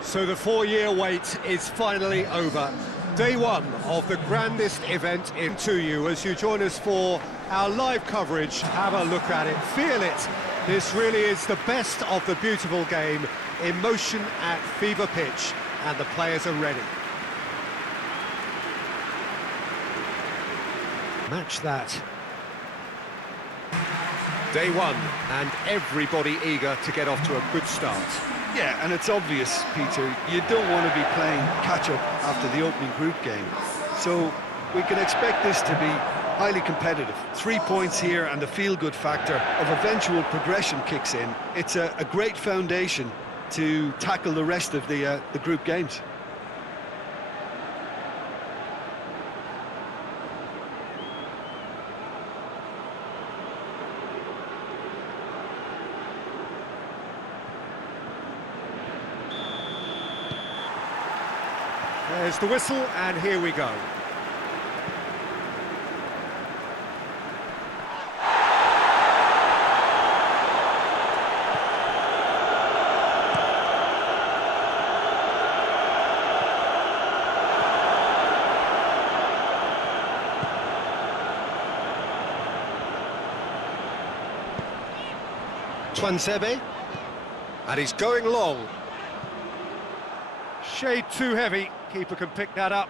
So the 4-year wait is finally over. Day one of the grandest event in 2U. As you join us for our live coverage, have a look at it, feel it. This really is the best of the beautiful game, emotion at fever pitch, and the players are ready. Match that. Day one, and everybody eager to get off to a good start. Yeah, and it's obvious, Peter, you don't want to be playing catch-up after the opening group game. So we can expect this to be highly competitive. 3 points here and the feel-good factor of eventual progression kicks in. It's a great foundation to tackle the rest of the group games. There's the whistle, and here we go. Twansebe, and he's going long. Shade too heavy. Keeper can pick that up.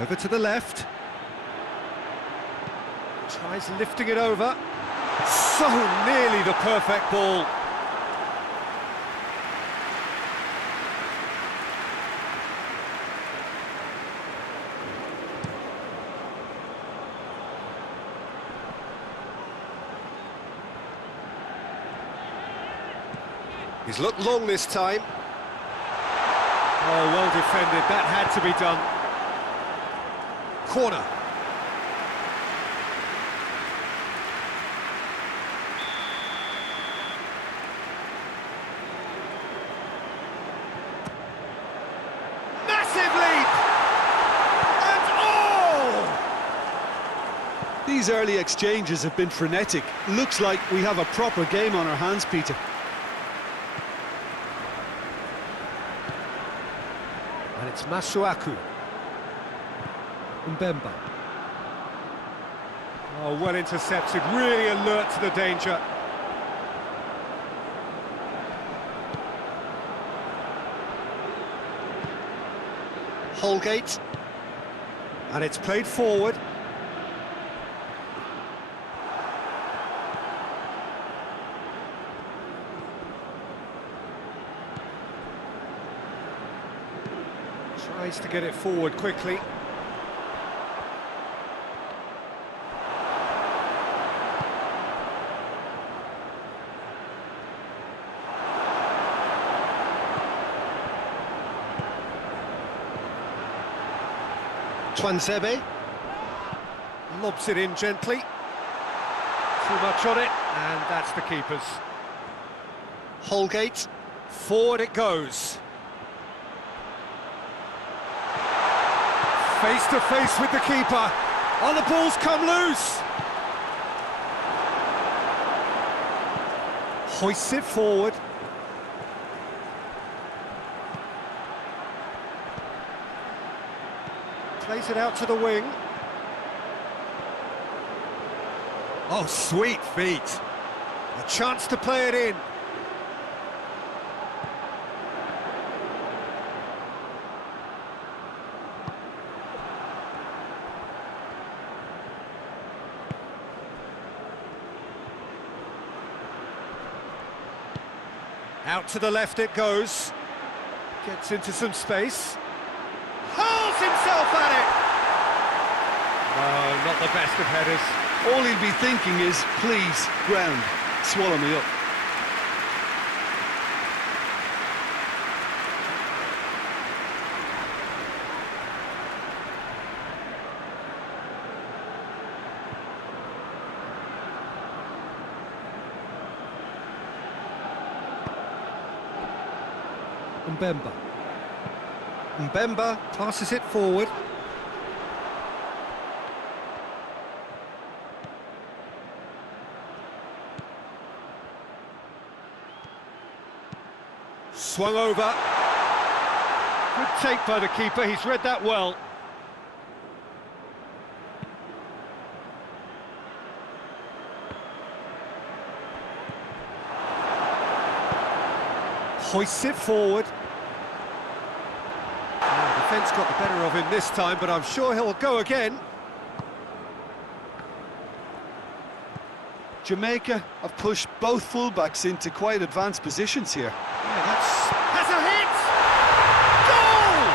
Over to the left. Tries lifting it over. So nearly the perfect ball. He's looked long this time. Oh, well defended. That had to be done. Corner. Massive leap! And oh! These early exchanges have been frenetic. Looks like we have a proper game on our hands, Peter. And it's Masuaku. Mbemba. Oh, well intercepted, really alert to the danger. Holgate. And it's played forward. Tries to get it forward quickly. Twansebe lobs it in gently. Too much on it, and that's the keeper's. Holgate, forward it goes. Face to face with the keeper. Oh, the ball's come loose. Hoists it forward. Plays it out to the wing. Oh, sweet feet. A chance to play it in. Out to the left it goes. Gets into some space. Hurls himself at it! No, not the best of headers. All he'll be thinking is, please, ground, swallow me up. Mbemba. Mbemba passes it forward. Swung over. Good take by the keeper, he's read that well. Hoists it forward. The defence got the better of him this time, but I'm sure he'll go again. Jamaica have pushed both fullbacks into quite advanced positions here. Yeah, has a hit! Goal!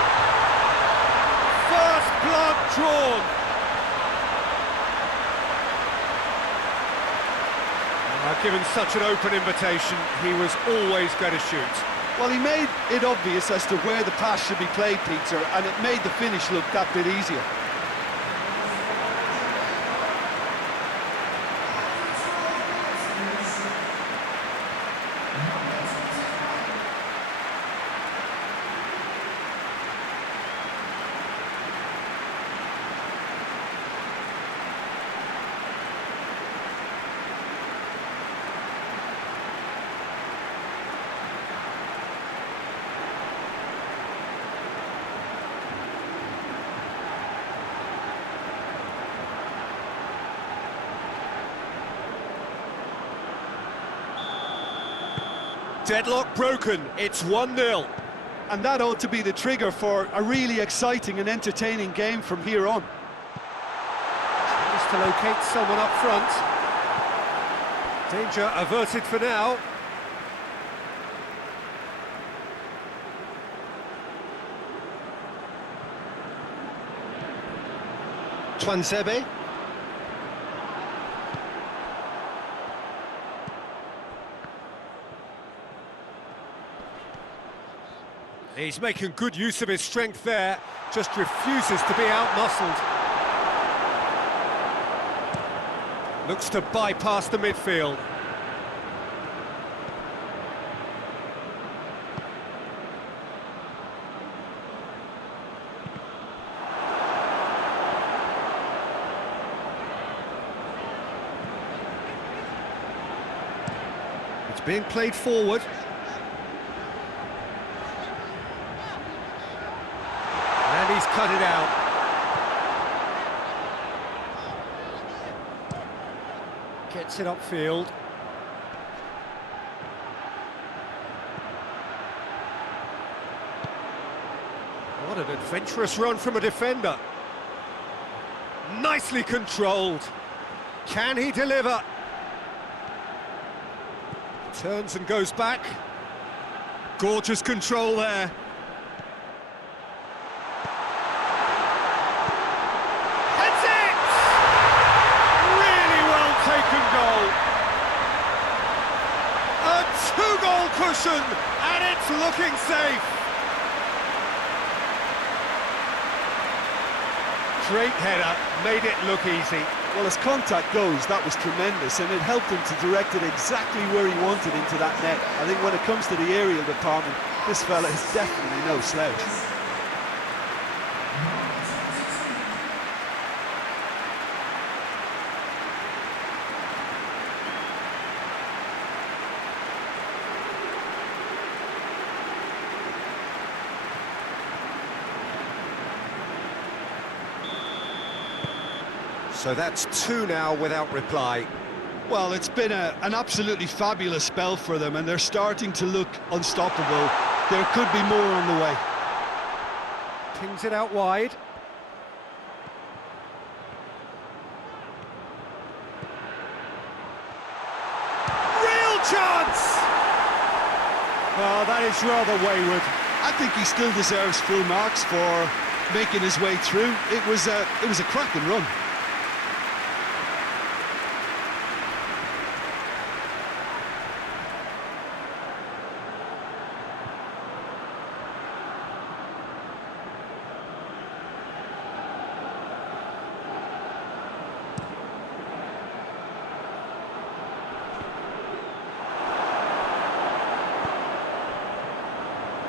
First blood drawn. Given such an open invitation, he was always going to shoot. Well, he made it obvious as to where the pass should be played, Peter, and it made the finish look that bit easier. Deadlock broken, it's 1-0. And that ought to be the trigger for a really exciting and entertaining game from here on. Tries to locate someone up front. Danger averted for now. Twansebe. He's making good use of his strength there, just refuses to be out-muscled. Looks to bypass the midfield. It's being played forward. And he's cut it out. Gets it upfield. What an adventurous run from a defender. Nicely controlled. Can he deliver? Turns and goes back. Gorgeous control there. Heads it! Really well taken goal. A two-goal cushion, and it's looking safe. Great header, made it look easy. Well, as contact goes, that was tremendous, and it helped him to direct it exactly where he wanted into that net. I think when it comes to the aerial department, this fella is definitely no slouch. So that's two now without reply. Well, it's been an absolutely fabulous spell for them, and they're starting to look unstoppable. There could be more on the way. Pings it out wide. Real chance! Well, that is rather wayward. I think he still deserves full marks for making his way through. It was a cracking run.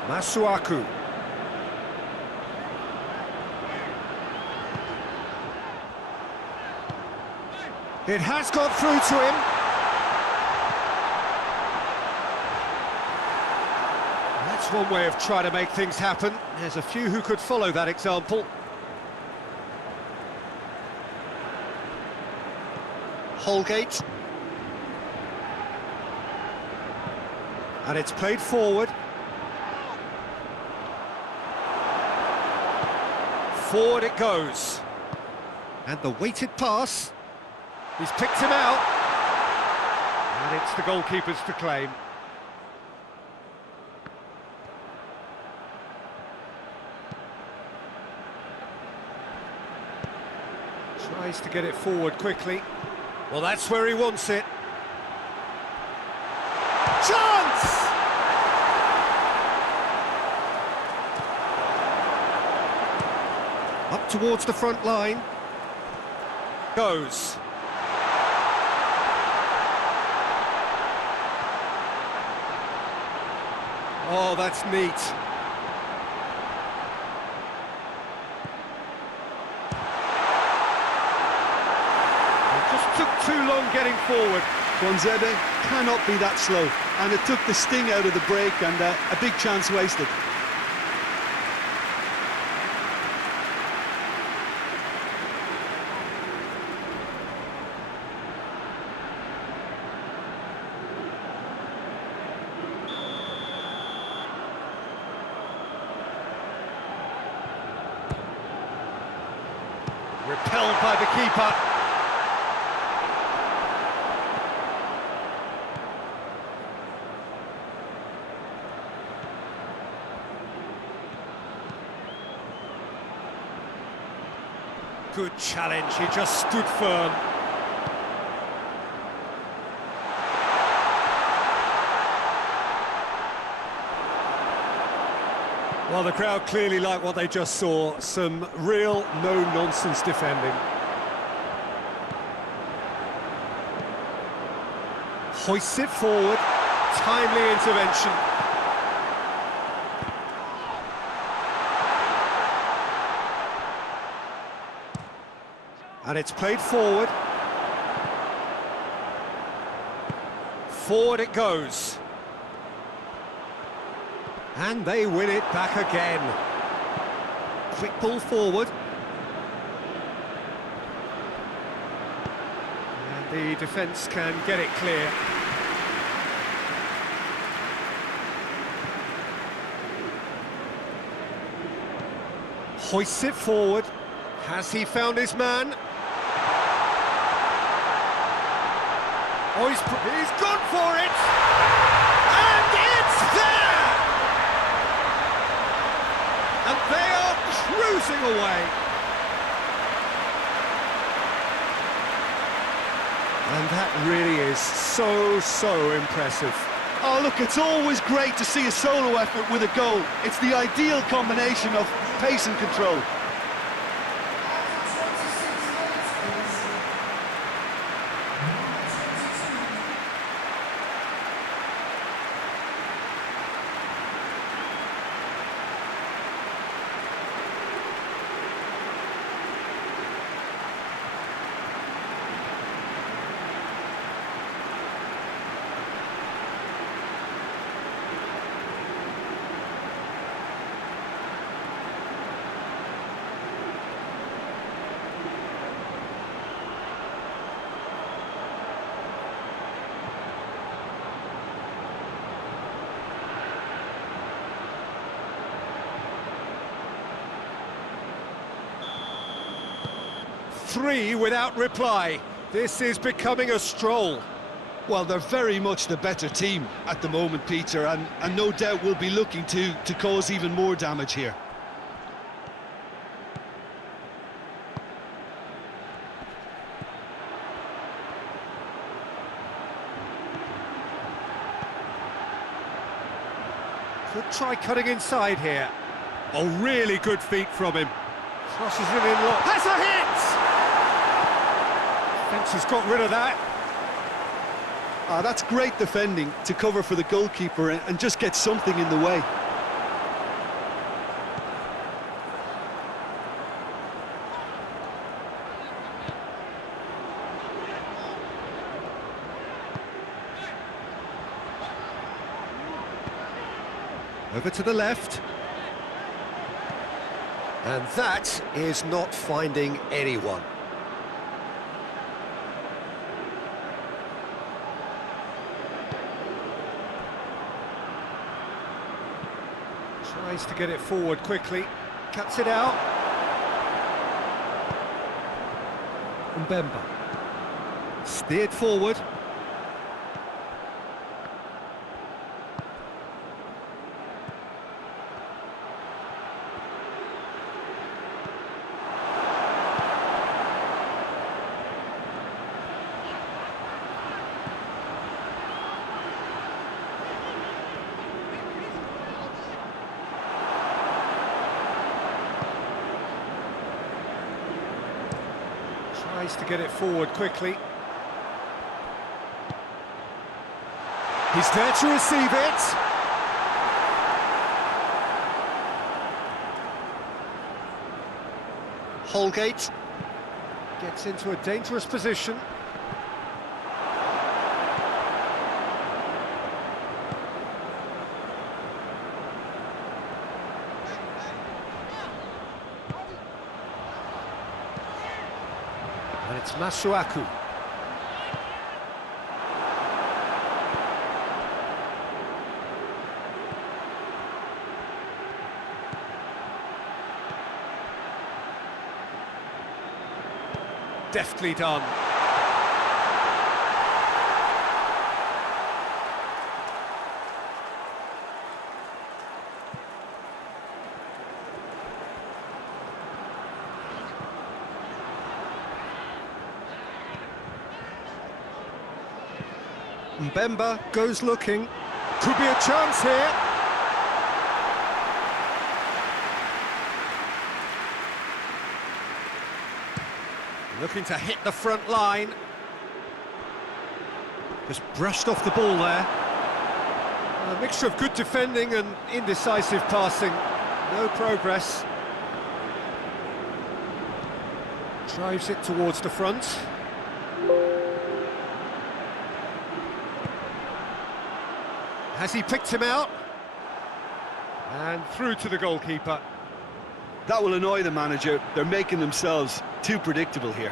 Masuaku. It has got through to him. one way of trying to make things happen. There's a few who could follow that example. Holgate. And it's played forward. Forward it goes. And the weighted pass. He's picked him out. And it's the goalkeeper's to claim. Tries to get it forward quickly. Well, that's where he wants it. Chance! Up towards the front line. Goes. Oh, that's neat. It just took too long getting forward. Bonzede cannot be that slow, and it took the sting out of the break and a big chance wasted. Repelled by the keeper. Good challenge, he just stood firm. Well, the crowd clearly like what they just saw. Some real no-nonsense defending. Hoists it forward. Timely intervention. And it's played forward. Forward it goes. And they win it back again. Quick ball forward. And the defence can get it clear. Hoists it forward. Has he found his man? Oh, he's gone for it! And it's there! And they are cruising away. And that really is so impressive. Oh, look, it's always great to see a solo effort with a goal. It's the ideal combination of pace and control. Three without reply. This is becoming a stroll. Well, they're very much the better team at the moment, Peter, and no doubt will be looking to cause even more damage here. Could try cutting inside here. Oh, really good feet from him. Crosses it in low. Has a hit! Fence has got rid of that. That's great defending to cover for the goalkeeper and just get something in the way. Over to the left. And that is not finding anyone. Tries to get it forward quickly, cuts it out. Mbemba. Steered forward. Tries to get it forward quickly. He's there to receive it. Holgate gets into a dangerous position. And it's Masuaku. Deftly done. Mbemba goes looking. Could be a chance here. Looking to hit the front line. Just brushed off the ball there. A mixture of good defending and indecisive passing. No progress. Drives it towards the front. Has he picked him out? And through to the goalkeeper. That will annoy the manager. They're making themselves too predictable here.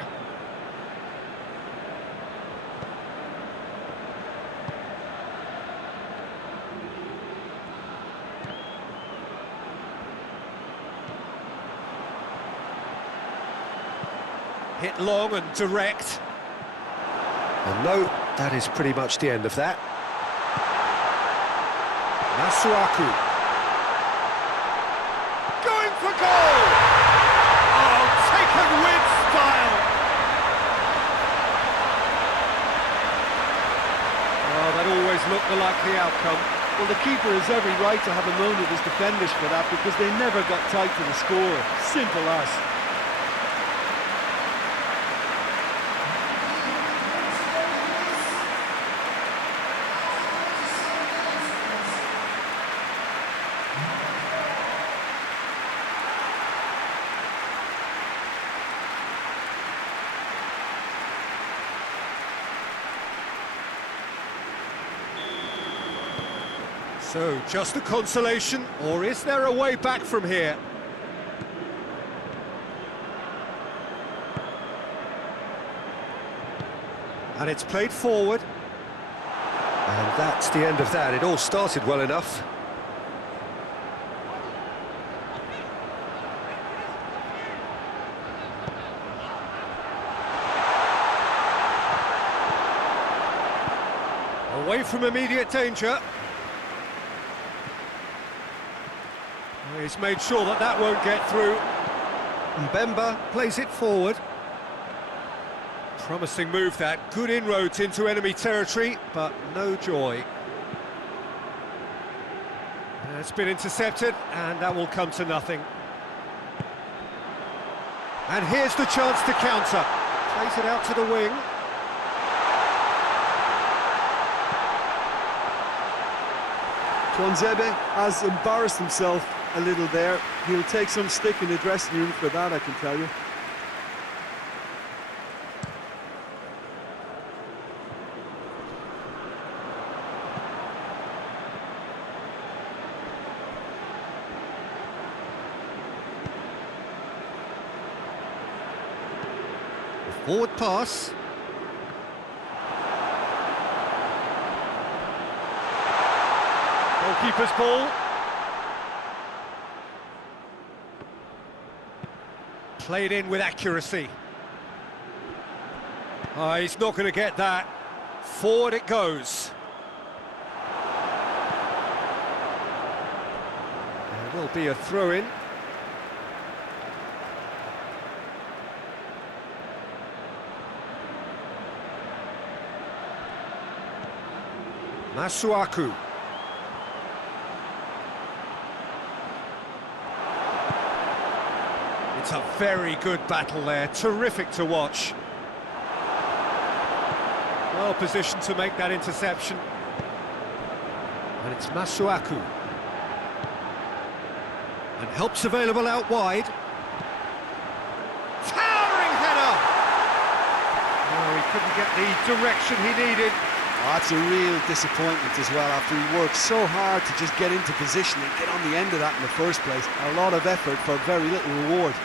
Hit long and direct. And no, that is pretty much the end of that. Masuaku. Going for goal! Oh, taken with style! Oh, that always looked the likely outcome. Well, the keeper has every right to have a moan at his defenders for that because they never got tight to the score. Simple as. So, just a consolation, or is there a way back from here? And it's played forward. And that's the end of that. It all started well enough. Away from immediate danger. He's made sure that that won't get through. Mbemba plays it forward. Promising move that. Good inroads into enemy territory, but no joy. It's been intercepted, and that will come to nothing. And here's the chance to counter. Plays it out to the wing. Tuanzebe has embarrassed himself a little there. He'll take some stick in the dressing room for that, I can tell you. Forward pass. Goalkeeper's ball. Played in with accuracy. Oh, he's not going to get that. Forward it goes. There will be a throw-in. Masuaku. It's a very good battle there, terrific to watch. Well positioned to make that interception. And it's Masuaku. And help's available out wide. Towering header! Oh, he couldn't get the direction he needed. Oh, that's a real disappointment as well, after he worked so hard to just get into position and get on the end of that in the first place. A lot of effort for very little reward.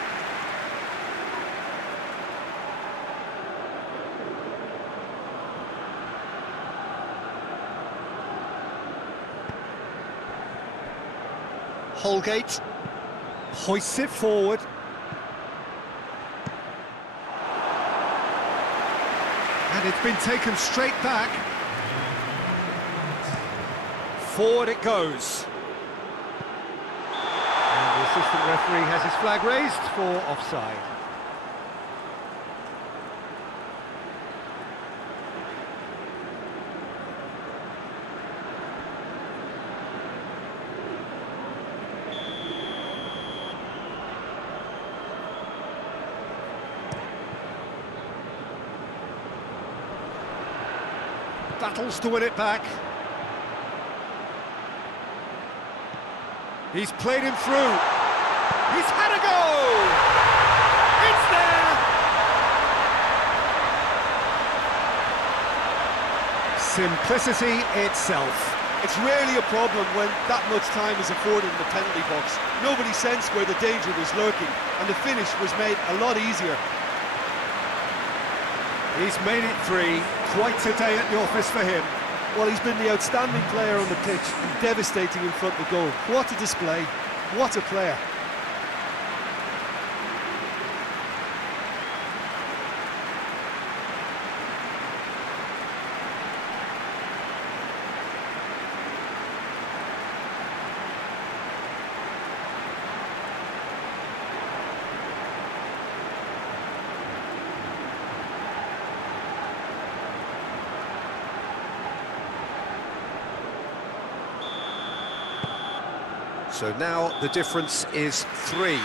Holgate hoists it forward. And it's been taken straight back. Forward it goes. And the assistant referee has his flag raised for offside. Battles to win it back. He's played him through. He's had a go! It's there! Simplicity itself. It's rarely a problem when that much time is afforded in the penalty box. Nobody sensed where the danger was lurking, and the finish was made a lot easier. He's made it three. Quite a day at the office for him. Well, he's been the outstanding player on the pitch and devastating in front of the goal. What a display, what a player. So now the difference is 3.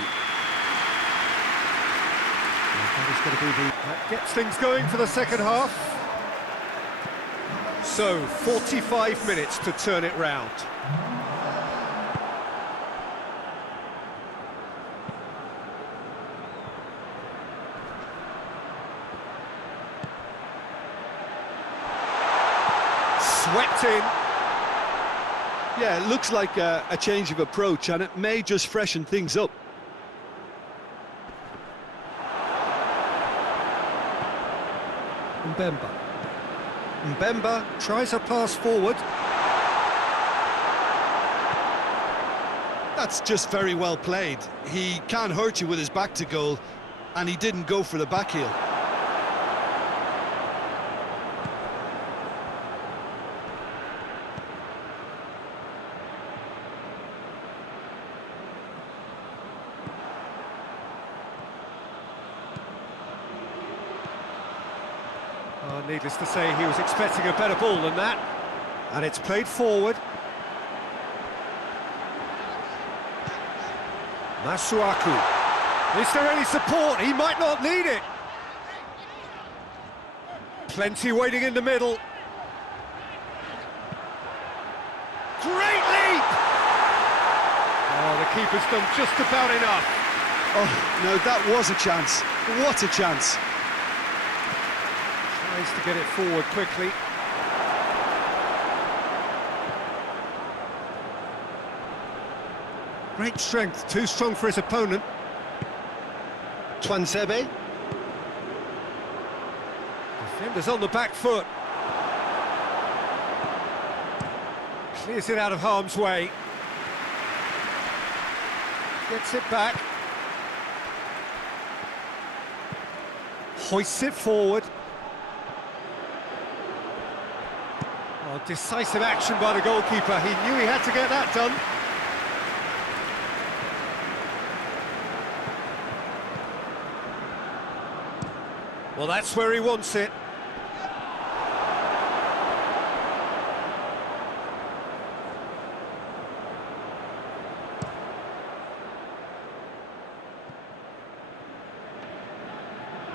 That is going to be that gets things going for the second half. So 45 minutes to turn it round. Swept in. Yeah, it looks like a change of approach, and it may just freshen things up. Mbemba tries a pass forward. That's just very well played. He can't hurt you with his back to goal, and he didn't go for the back heel. Needless to say, he was expecting a better ball than that. And it's played forward. Masuaku. Is there any support? He might not need it. Plenty waiting in the middle. Great leap! Oh, the keeper's done just about enough. Oh, no, that was a chance. What a chance. Tries to get it forward quickly. Great strength, too strong for his opponent. Twansebe. Defenders on the back foot. Clears it out of harm's way. Gets it back. Hoists it forward. Oh, decisive action by the goalkeeper. He knew he had to get that done. Well, that's where he wants it.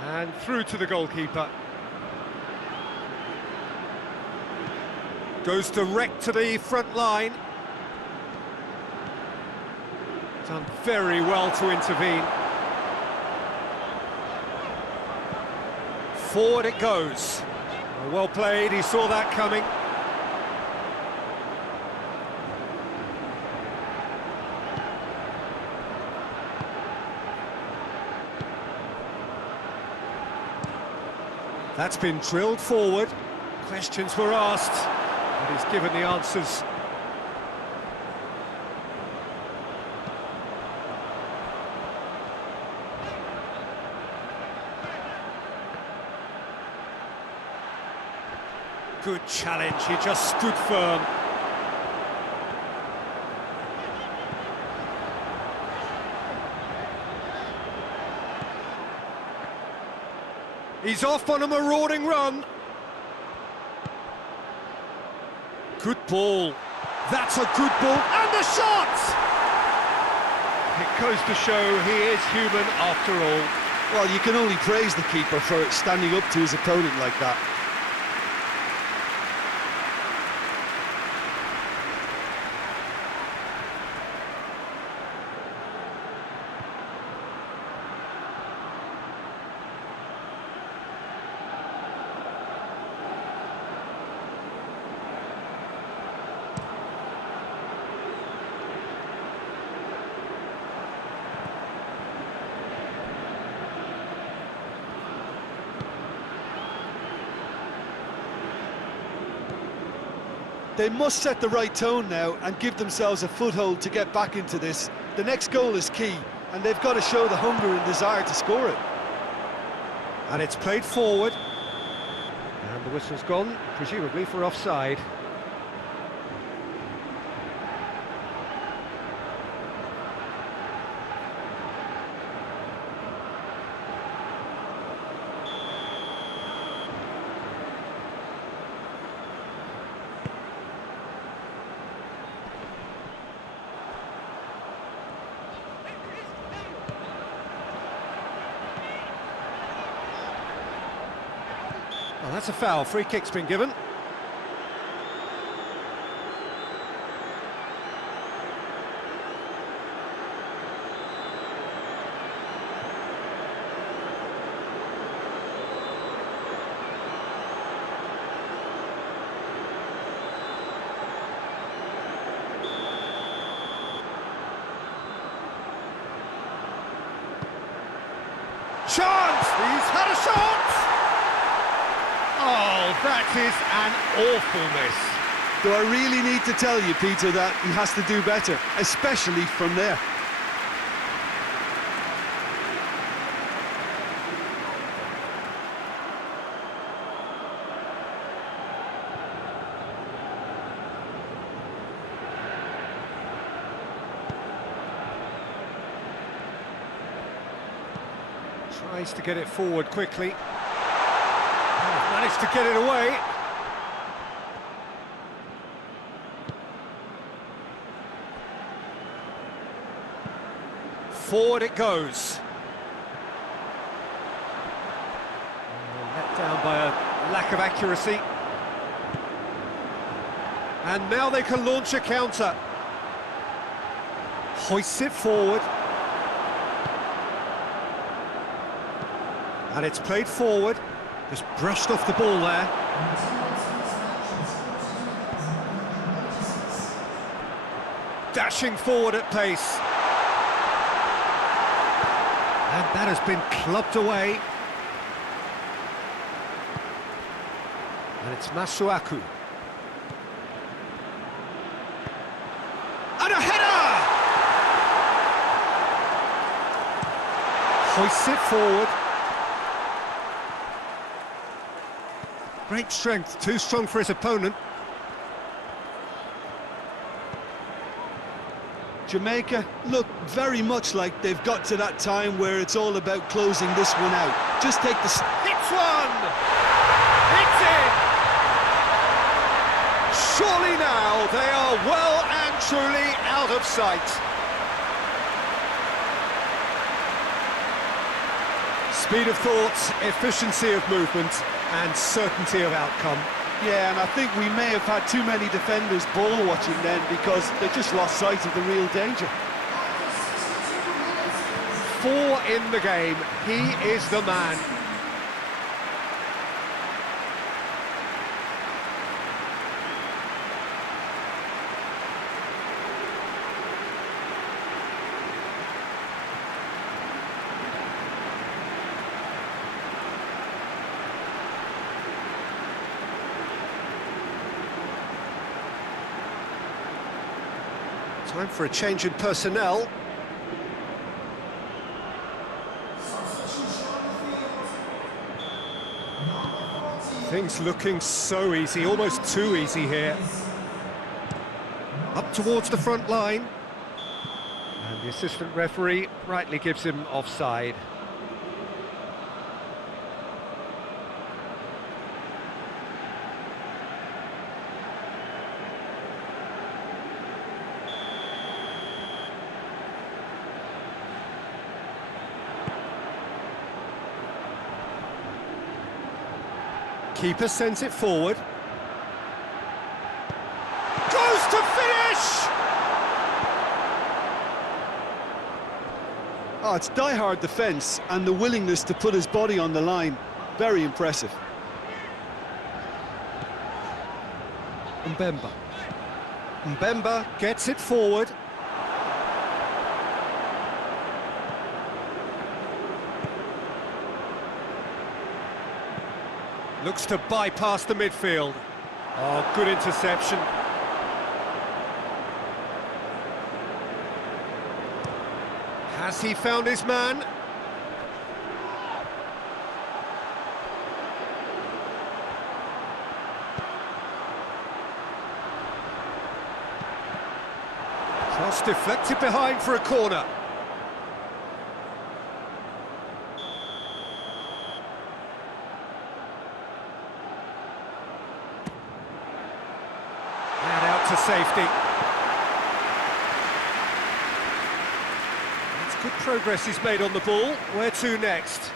And through to the goalkeeper. Goes direct to the front line. Done very well to intervene. Forward it goes. Well played, he saw that coming. That's been drilled forward. Questions were asked, but he's given the answers. Good challenge, he just stood firm. He's off on a marauding run. Good ball. That's a good ball. And the shot! It goes to show he is human after all. Well, you can only praise the keeper for standing up to his opponent like that. They must set the right tone now and give themselves a foothold to get back into this. The next goal is key, and they've got to show the hunger and desire to score it. And it's played forward. And the whistle's gone, presumably for offside. Well, that's a foul. Free kick's been given. Chance! He's had a shot! Oh, that is an awful miss. Do I really need to tell you, Peter, that he has to do better, especially from there? Tries to get it forward quickly. Managed to get it away. Forward it goes. Let down by a lack of accuracy. And now they can launch a counter. Hoists it forward. And it's played forward. Just brushed off the ball there. Dashing forward at pace. And that has been clubbed away. And it's Masuaku. And a header! Hoists it forward. Great strength, too strong for his opponent. Jamaica look very much like they've got to that time where it's all about closing this one out. Just take the... Hits one! It's in! Surely now they are well and truly out of sight. Speed of thought, efficiency of movement, and certainty of outcome. Yeah, and I think we may have had too many defenders ball watching then because they just lost sight of the real danger. 4 in the game, he is the man. Time for a change in personnel. Things looking so easy, almost too easy here. Up towards the front line. And the assistant referee rightly gives him offside. Keeper sends it forward. Goes to finish! Oh, it's die-hard defence and the willingness to put his body on the line. Very impressive. Mbemba. Mbemba gets it forward. Looks to bypass the midfield. Oh, good interception. Has he found his man? Cross deflected behind for a corner. To safety. It's good progress he's made on the ball. Where to next?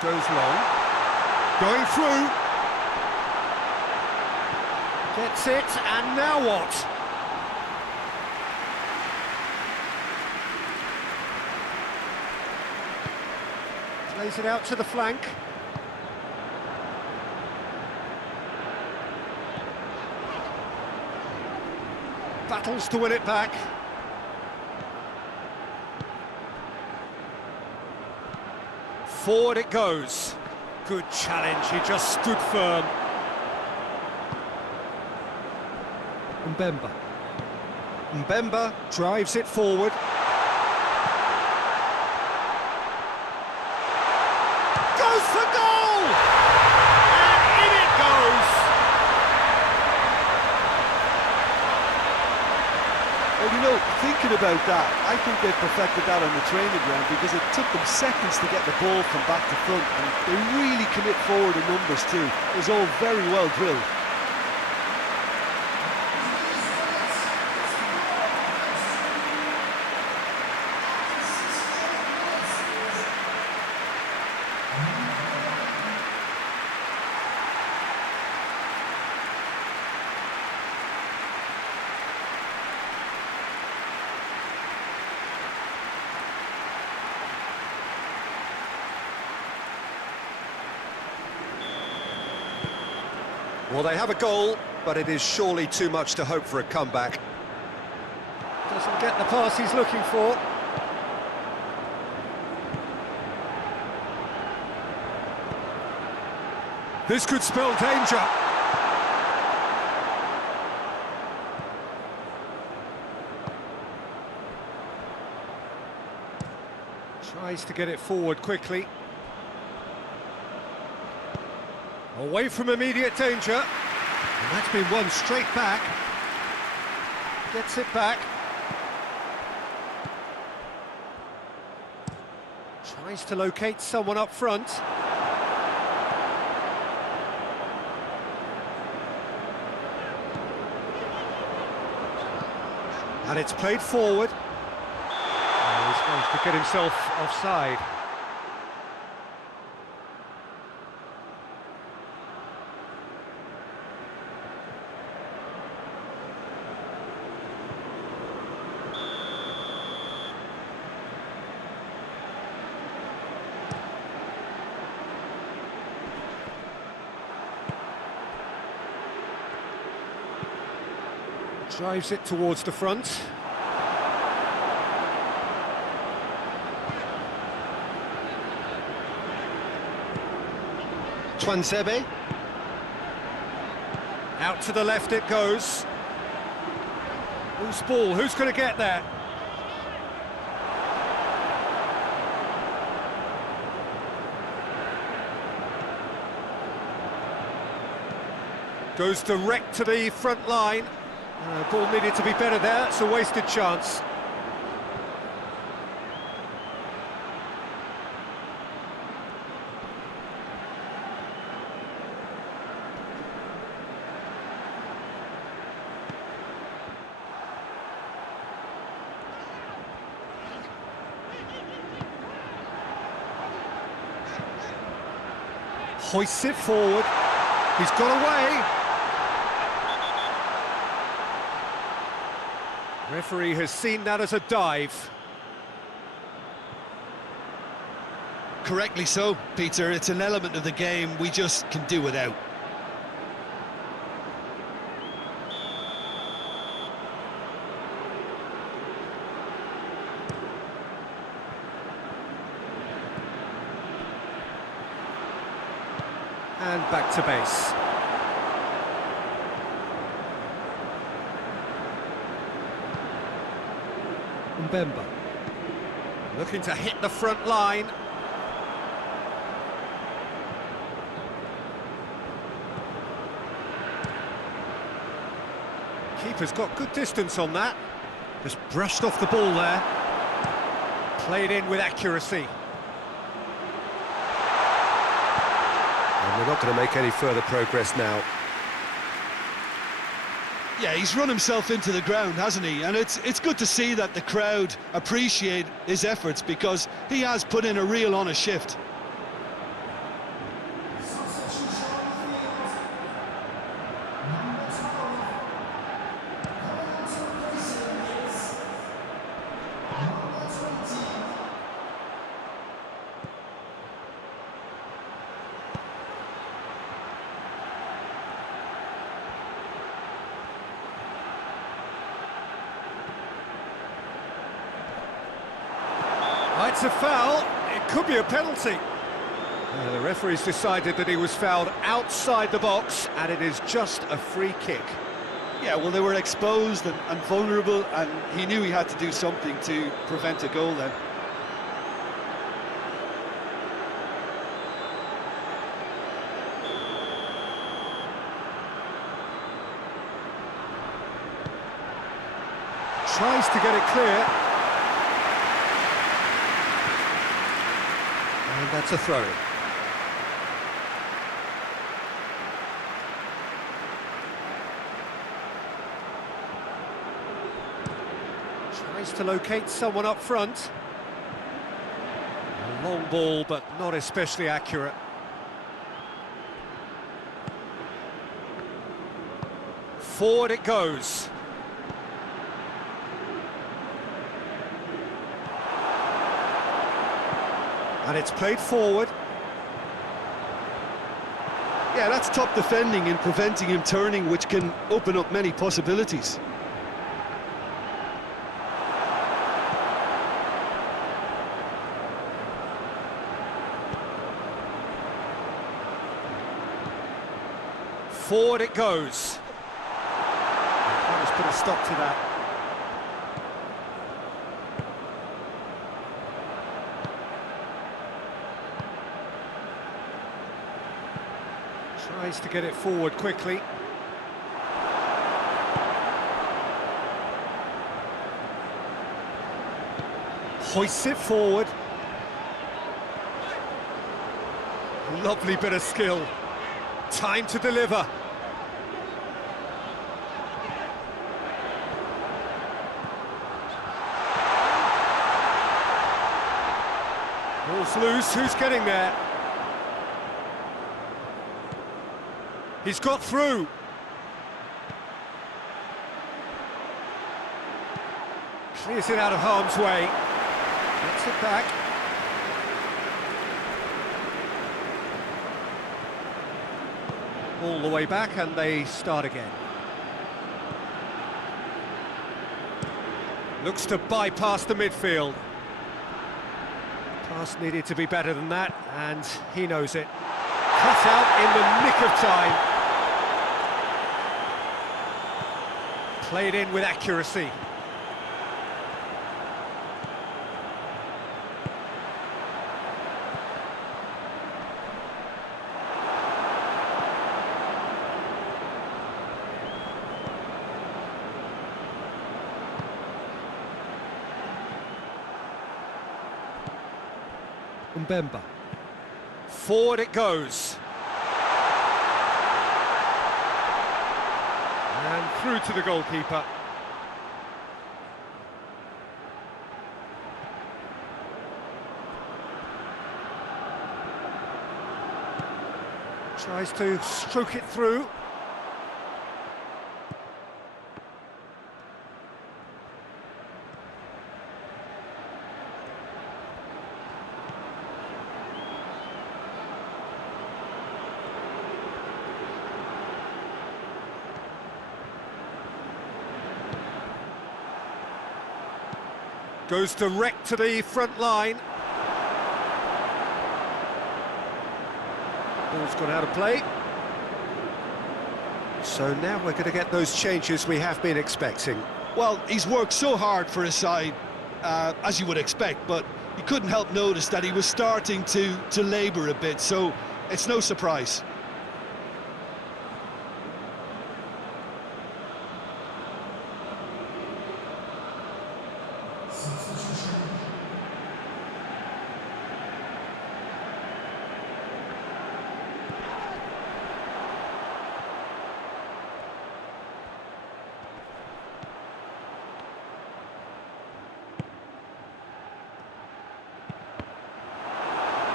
Goes long. Going through. Gets it, and now what? Plays it out to the flank. Battles to win it back. Forward it goes. Good challenge, he just stood firm. Mbemba. Mbemba drives it forward. Goes for goal! And in it goes! Well, you know, thinking about that, I think they perfected that on the training ground because it took them seconds to get the ball from back to front, and they really commit forward in numbers too. It was all very well drilled. Well, they have a goal, but it is surely too much to hope for a comeback. Doesn't get the pass he's looking for. This could spell danger. Tries to get it forward quickly. Away from immediate danger. And that's been won straight back. Gets it back. Tries to locate someone up front. And it's played forward. Oh, he's managed to get himself offside. Drives it towards the front. Twansebe. Out to the left it goes. Loose ball, who's going to get there? Goes direct to the front line. Ball needed to be better there, it's a wasted chance. Hoists it forward, he's got away. Referee has seen that as a dive. Correctly so, Peter. It's an element of the game we just can do without. And back to base. Mbemba looking to hit the front line. Keeper's got good distance on that. Just brushed off the ball there. Played in with accuracy. And they're not going to make any further progress now. Yeah, he's run himself into the ground, hasn't he? And it's good to see that the crowd appreciate his efforts, because he has put in a real honest shift. It's a foul, it could be a penalty. The referee's decided that he was fouled outside the box, and it is just a free kick. Yeah, well, they were exposed and vulnerable, and he knew he had to do something to prevent a goal then. Tries to get it clear. And that's a throw-in. Tries to locate someone up front. A long ball, but not especially accurate. Forward it goes. And it's played forward. Yeah, that's top defending and preventing him turning, which can open up many possibilities. Forward it goes. Let's put a stop to that. Tries to get it forward quickly. Hoists it forward. Lovely bit of skill. Time to deliver. Ball's loose, who's getting there? He's got through. Clears it out of harm's way. Gets it back. All the way back and they start again. Looks to bypass the midfield. Pass needed to be better than that, and he knows it. Cut out in the nick of time. Played in with accuracy. Mbemba. Forward it goes. And through to the goalkeeper. Tries to stroke it through. Goes direct to the front line. Ball's gone out of play. So now we're going to get those changes we have been expecting. Well, he's worked so hard for his side, as you would expect, but you couldn't help notice that he was starting to labour a bit, so it's no surprise.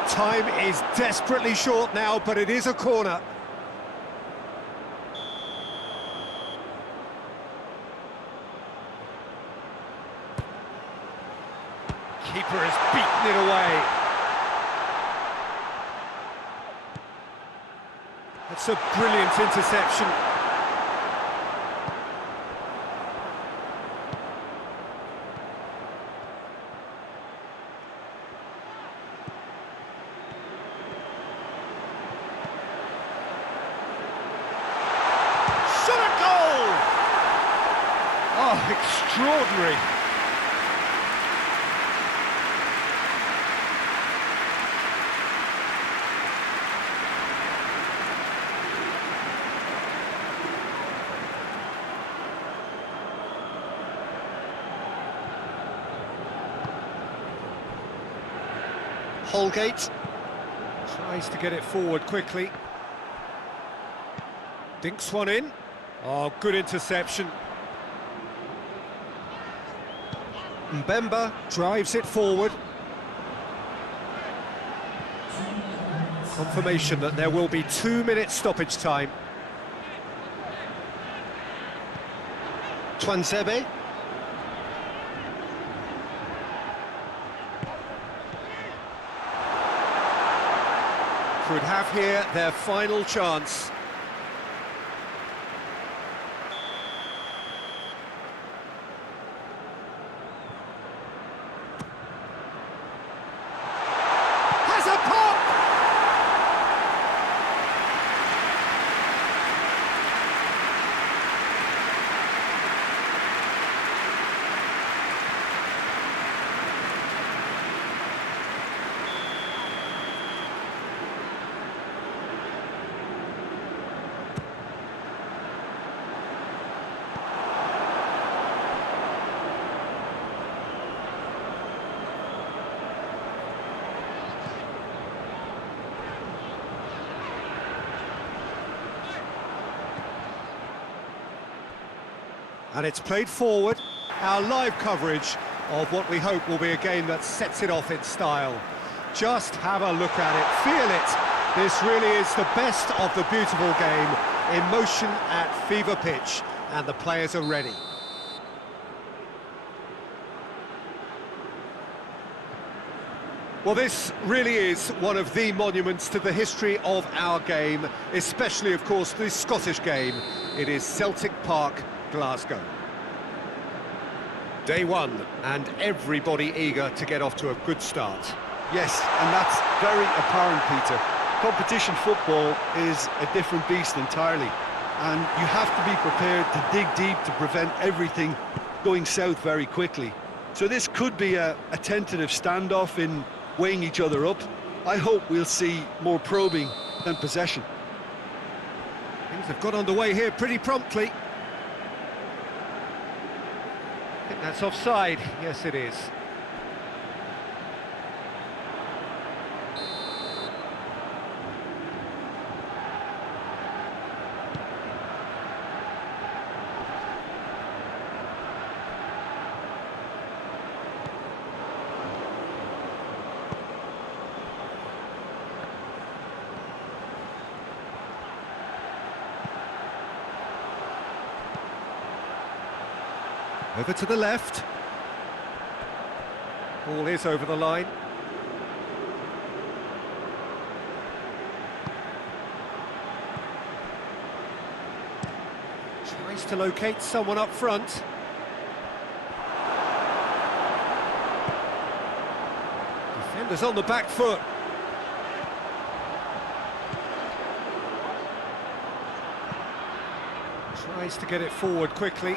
Time is desperately short now, but it is a corner. Keeper has beaten it away. That's a brilliant interception. Oh, extraordinary. Holgate tries to get it forward quickly. Dinks one in. Oh, good interception. Mbemba drives it forward. Confirmation that there will be 2 minutes stoppage time. Twanzebe. Could have here their final chance. And it's played forward. Our live coverage of what we hope will be a game that sets it off in style. Just have a look at it, feel it. This really is the best of the beautiful game. Emotion at fever pitch, and the players are ready. Well, this really is one of the monuments to the history of our game, especially, of course, the Scottish game. It is Celtic Park, Glasgow. Day one, and everybody eager to get off to a good start. Yes, and that's very apparent, Peter. Competition football is a different beast entirely, and you have to be prepared to dig deep to prevent everything going south very quickly. So this could be a tentative standoff in weighing each other up. I hope we'll see more probing than possession. Things have got underway here pretty promptly. I think that's offside. Yes, it is. Over to the left. Ball is over the line. Tries to locate someone up front. Defenders on the back foot. Tries to get it forward quickly.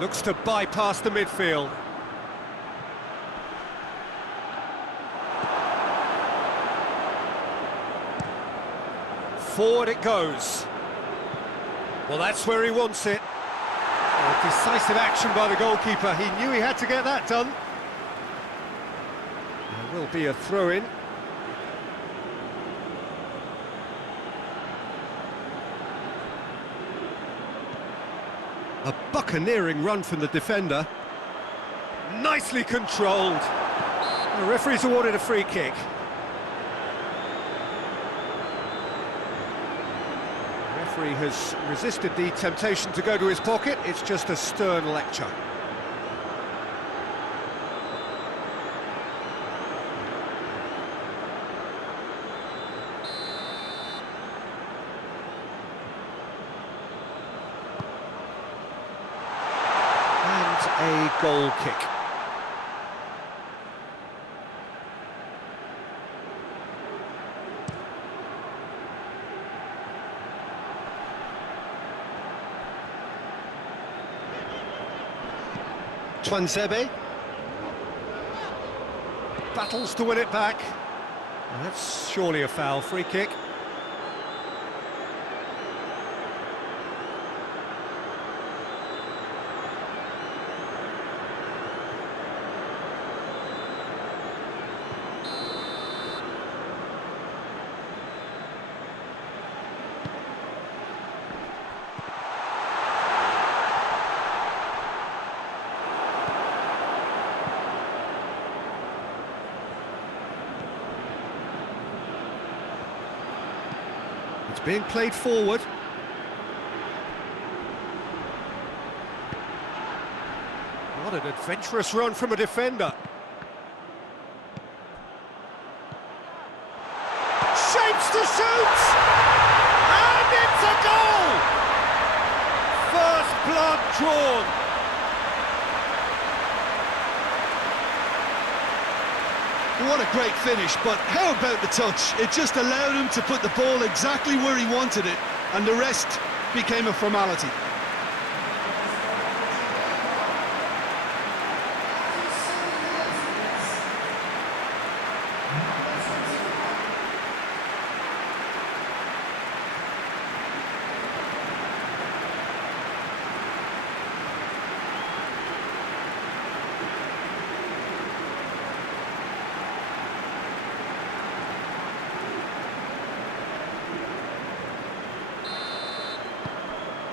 Looks to bypass the midfield. Forward it goes. Well, that's where he wants it. A decisive action by the goalkeeper. He knew he had to get that done. There will be a throw-in. A buccaneering run from the defender. Nicely controlled. The referee's awarded a free kick. The referee has resisted the temptation to go to his pocket. It's just a stern lecture. A goal kick. Twansebe battles to win it back. Well, that's surely a foul. Free kick. It's being played forward. What an adventurous run from a defender. Shapes to shoot! And it's a goal! First blood drawn. What a great finish, but how about the touch? It just allowed him to put the ball exactly where he wanted it, and the rest became a formality.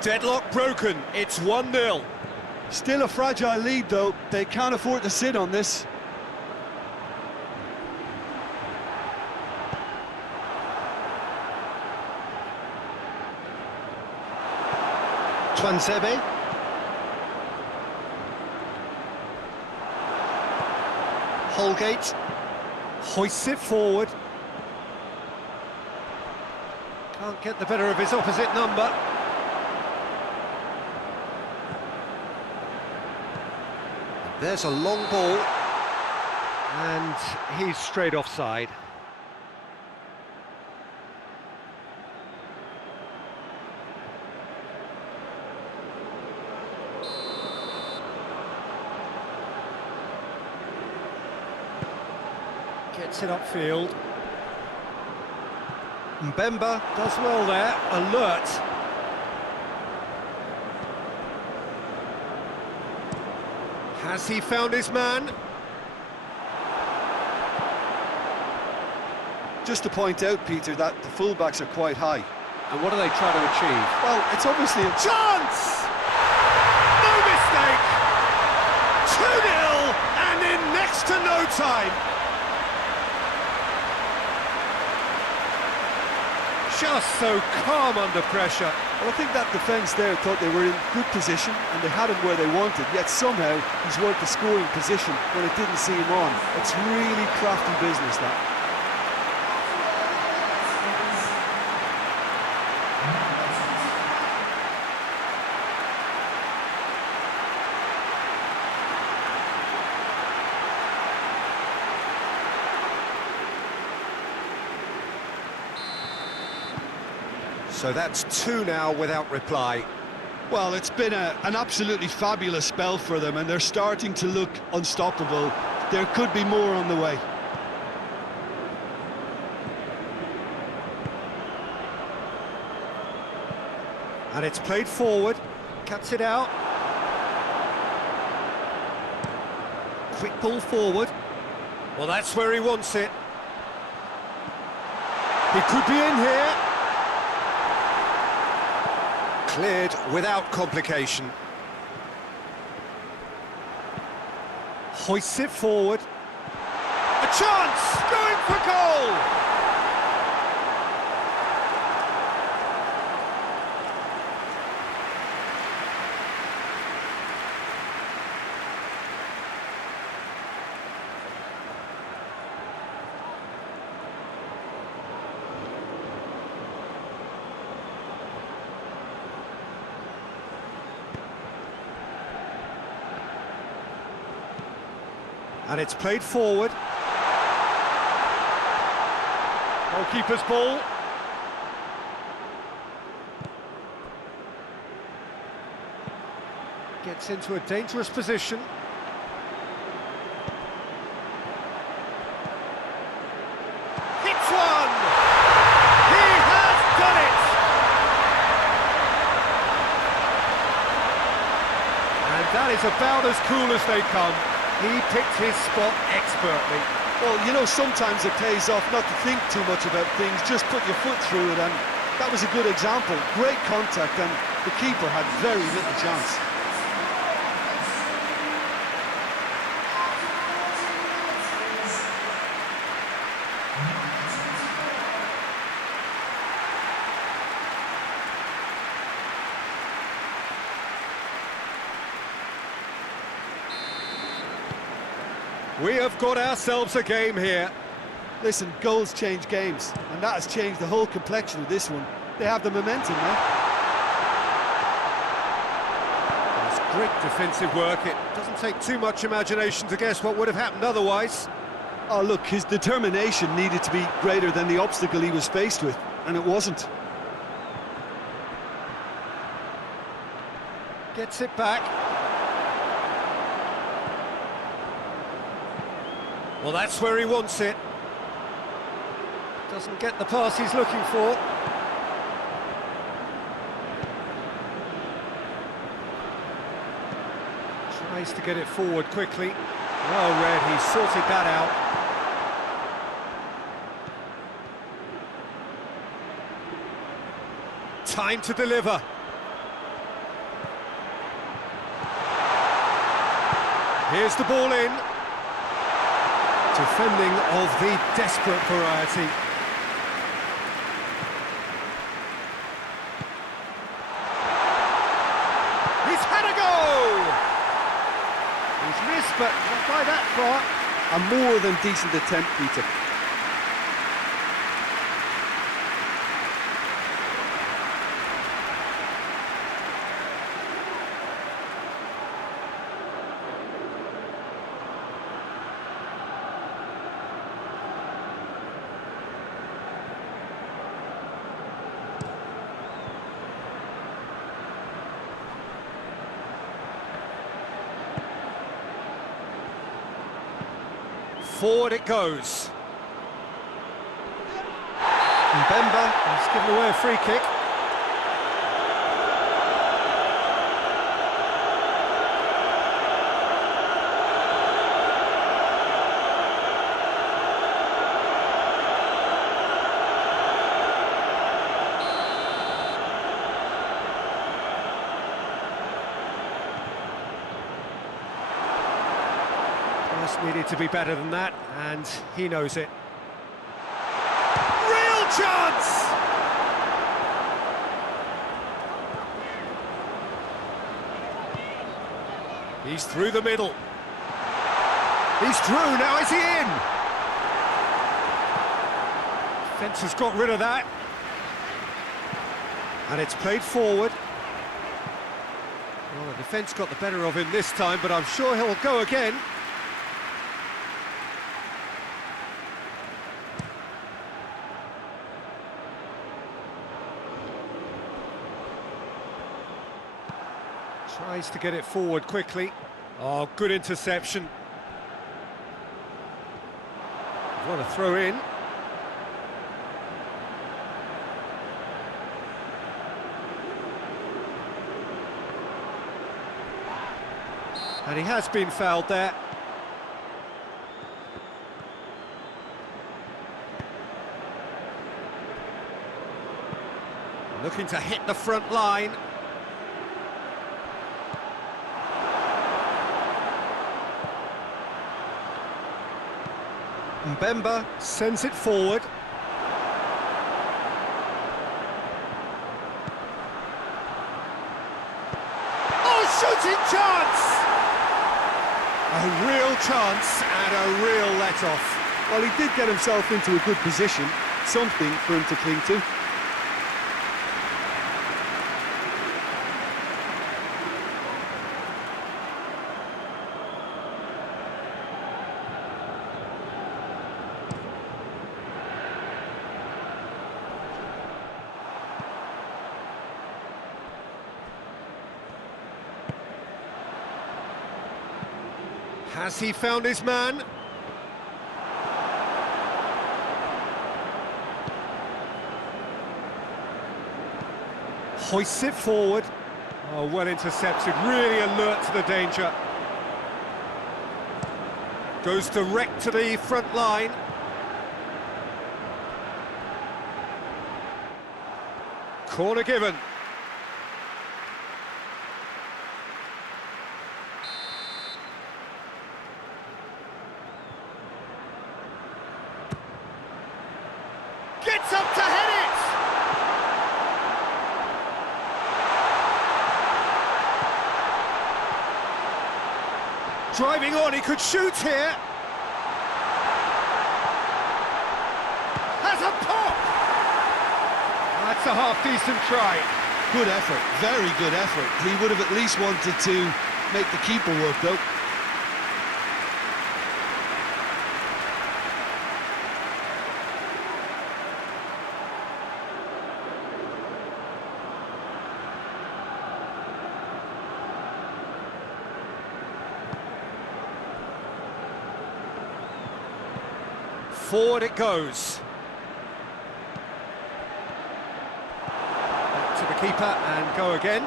Deadlock broken, it's 1-0. Still a fragile lead though, they can't afford to sit on this. Twansebe. Holgate hoists it forward. Can't get the better of his opposite number. There's a long ball, and he's straight offside. Gets it upfield. Mbemba does well there, alert. Has he found his man? Just to point out, Peter, that the fullbacks are quite high. And what are they trying to achieve? Well, it's obviously a Chance! No mistake! 2-0 and in next to no time. Just so calm under pressure. Well, I think that defence there thought they were in good position and they had him where they wanted, yet somehow he's worked the scoring position when it didn't see him on. It's really crafty business, that. So that's 2 now without reply. Well, it's been an absolutely fabulous spell for them and they're starting to look unstoppable. There could be more on the way. And it's played forward, cuts it out. Quick ball forward. Well, that's where he wants it. He could be in here. Cleared without complication. Hoists it forward. A chance! Going for goal! And it's played forward. Goalkeeper's ball. Gets into a dangerous position. Hits one! He has done it! And that is about as cool as they come. He picked his spot expertly. Well, you know, sometimes it pays off not to think too much about things, just put your foot through it, and that was a good example. Great contact, and the keeper had very little chance. We have got ourselves a game here. Listen, goals change games, and that has changed the whole complexion of this one. They have the momentum now. It's great defensive work. It doesn't take too much imagination to guess what would have happened otherwise. Oh, look, his determination needed to be greater than the obstacle he was faced with, and it wasn't. Gets it back. Well, that's where he wants it. Doesn't get the pass he's looking for. Tries to get it forward quickly. Well read, he sorted that out. Time to deliver. Here's the ball in. Defending of the desperate variety. He's had a go! He's missed, but not by that far. A more than decent attempt, Peter. Forward it goes. Mbemba. He's given away a free kick. Needed to be better than that, and he knows it. Real chance! He's through the middle. He's through, now is he in? Defence has got rid of that. And it's played forward. Well, the defence got the better of him this time, but I'm sure he'll go again. Tries to get it forward quickly. Oh, good interception. What a throw in. And he has been fouled there. Looking to hit the front line. Mbemba sends it forward. Oh, shooting chance! A real chance and a real let-off. Well, he did get himself into a good position, something for him to cling to. Has he found his man? Hoists it forward. Oh, well intercepted, really alert to the danger. Goes direct to the front line. Corner given. Gets up to head it! Driving on, he could shoot here. Has a pop! That's a half-decent try. Good effort, very good effort. He would have at least wanted to make the keeper work, though. Forward it goes. Back to the keeper and go again.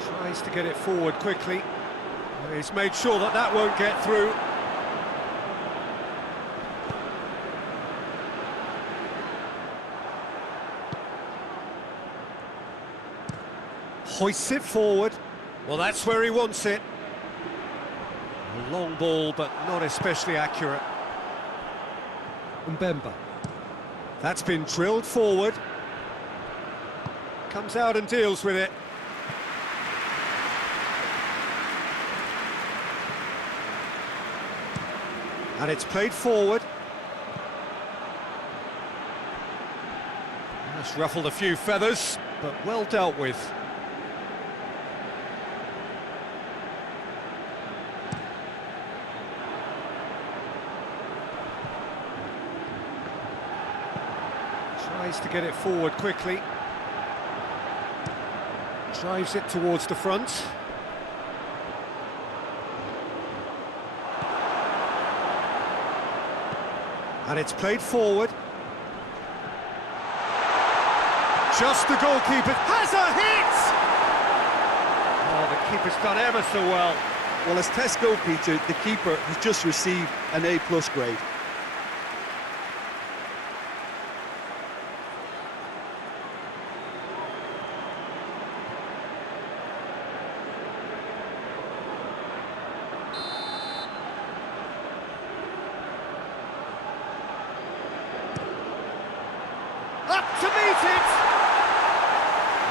Tries to get it forward quickly. He's made sure that that won't get through. Hoists it forward. Well, that's where he wants it. A long ball, but not especially accurate. Mbemba. That's been drilled forward. Comes out and deals with it. And it's played forward. That's ruffled a few feathers, but well dealt with. Tries to get it forward quickly. Drives it towards the front. And it's played forward. Just the goalkeeper has a hit! Oh, the keeper's done ever so well. Well, as tests go, Peter, the keeper has just received an A+ grade. Up to meet it!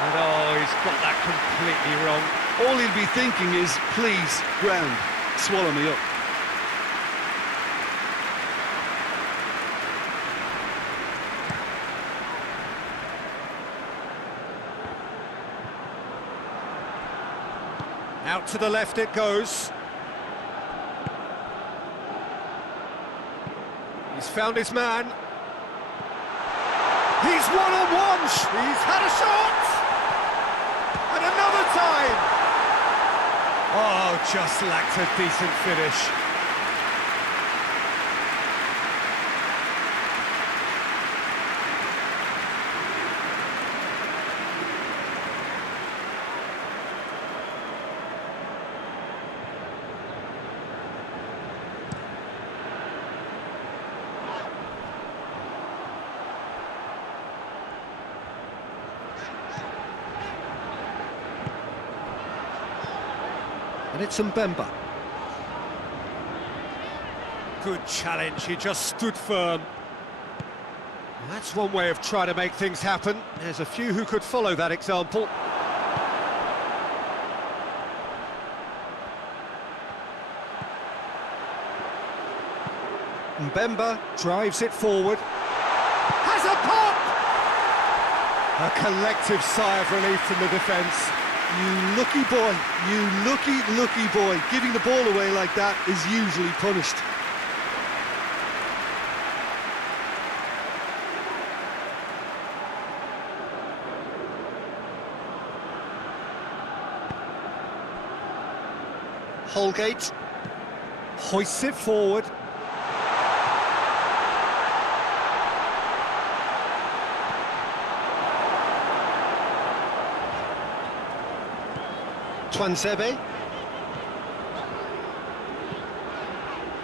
And oh, he's got that completely wrong. All he'll be thinking is, please, ground, swallow me up. Out to the left it goes. He's found his man. He's one-on-one! He's had a shot! And another time! Oh, just lacked a decent finish. And it's Mbemba. Good challenge, he just stood firm. That's one way of trying to make things happen. There's a few who could follow that example. Mbemba drives it forward. Has a pop! A collective sigh of relief from the defence. You lucky boy, you lucky boy. Giving the ball away like that is usually punished. Holgate hoists it forward. Twansebe.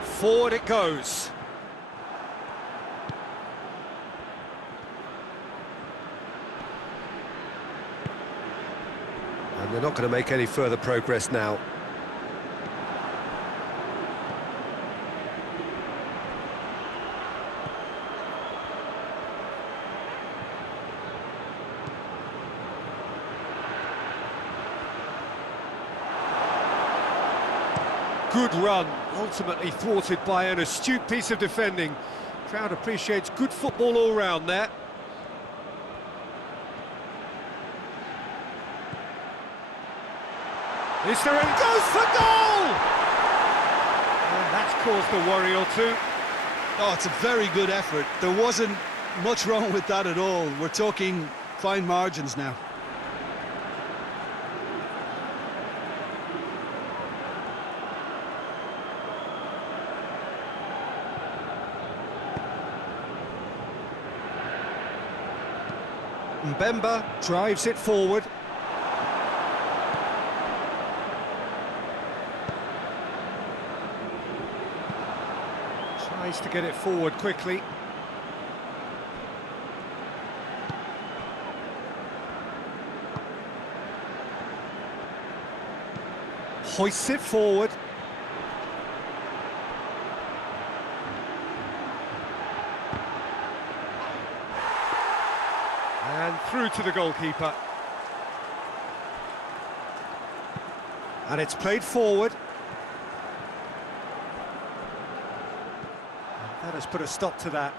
Forward it goes. And they're not going to make any further progress now. Good run, ultimately thwarted by an astute piece of defending. Crowd appreciates good football all round there. Is there any... goes for goal! And that's caused a worry or two. Oh, it's a very good effort. There wasn't much wrong with that at all. We're talking fine margins now. Mbemba drives it forward. Tries to get it forward quickly. hoists it forward. And through to the goalkeeper. And it's played forward. And that has put a stop to that.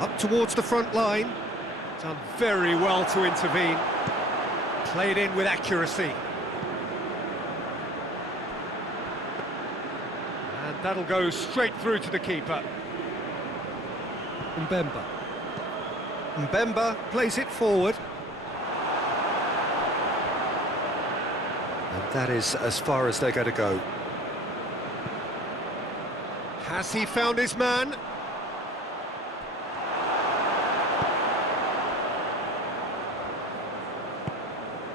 Up towards the front line. Done very well to intervene. Played in with accuracy. And that'll go straight through to the keeper. Mbemba. Mbemba plays it forward. And that is as far as they're going to go. Has he found his man?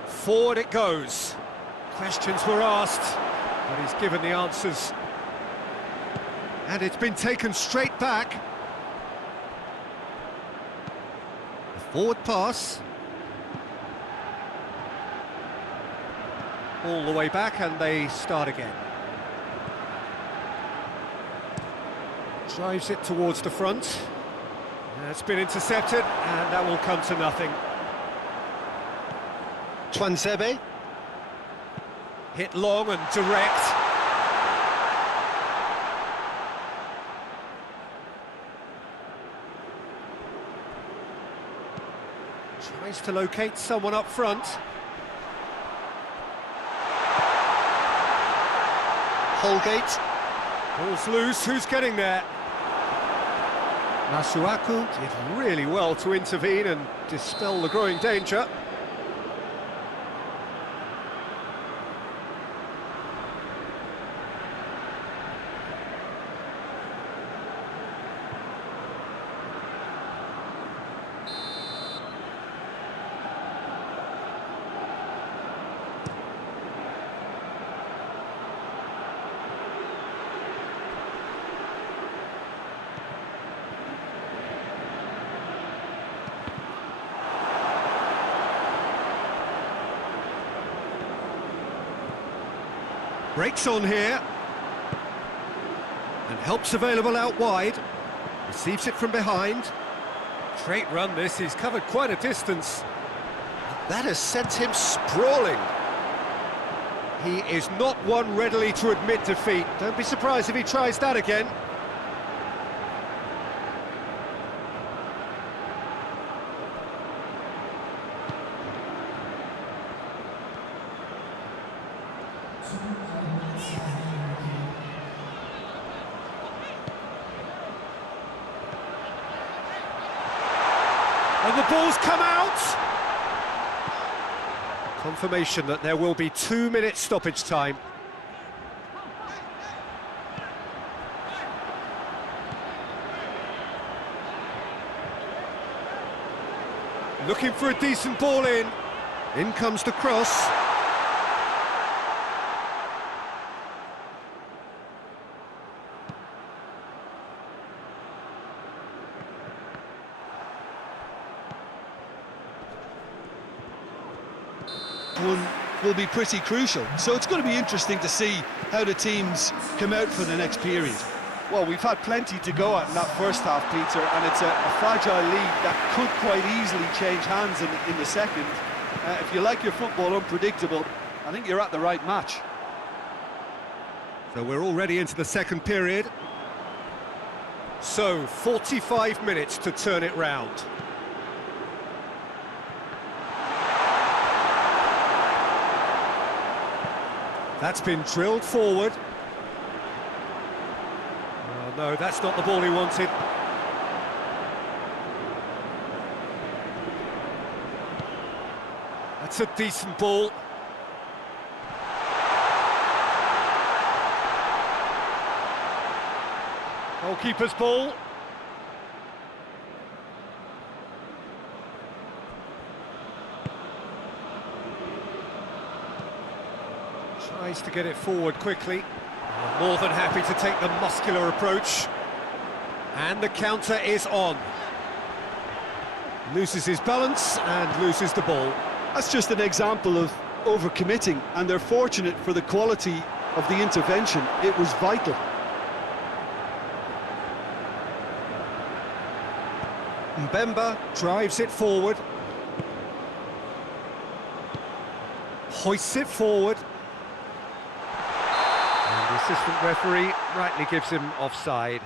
Forward it goes. Questions were asked, but he's given the answers. And it's been taken straight back. A forward pass. All the way back, and they start again. Drives it towards the front. It's been intercepted, and that will come to nothing. Twansebe. Hit long and direct. Tries to locate someone up front. Holgate. Ball's loose, who's getting there? Masuaku did really well to intervene and dispel the growing danger. Breaks on here, and help's available out wide. Receives it from behind. Great run this, he's covered quite a distance. That has sent him sprawling. He is not one readily to admit defeat. Don't be surprised if he tries that again. And the ball's come out! Confirmation that there will be 2 minutes stoppage time. Looking for a decent ball in. In comes the cross. One will be pretty crucial, so it's going to be interesting to see how the teams come out for the next period. Well, we've had plenty to go at in that first half, Peter, and it's a fragile lead that could quite easily change hands in the second. If you like your football unpredictable, I think you're at the right match. So we're already into the second period. So 45 minutes to turn it round. That's been drilled forward. Oh, no, that's not the ball he wanted. That's a decent ball. Goalkeeper's ball. Tries to get it forward quickly. More than happy to take the muscular approach. And the counter is on. Loses his balance and loses the ball. That's just an example of overcommitting, and they're fortunate for the quality of the intervention. It was vital. Mbemba drives it forward. Hoists it forward. And the assistant referee rightly gives him offside.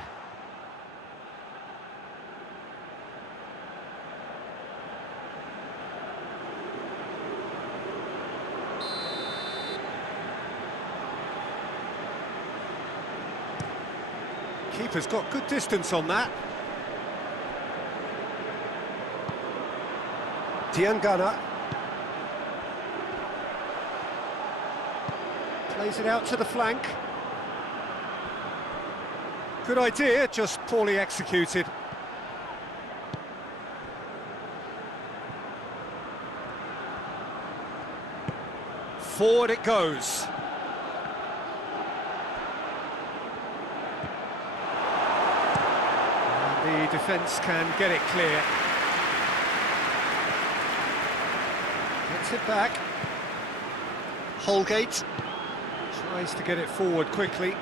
Keeper's got good distance on that. Tiangana plays it out to the flank. Good idea, just poorly executed. Forward it goes. And the defence can get it clear. Gets it back. Holgate tries to get it forward quickly.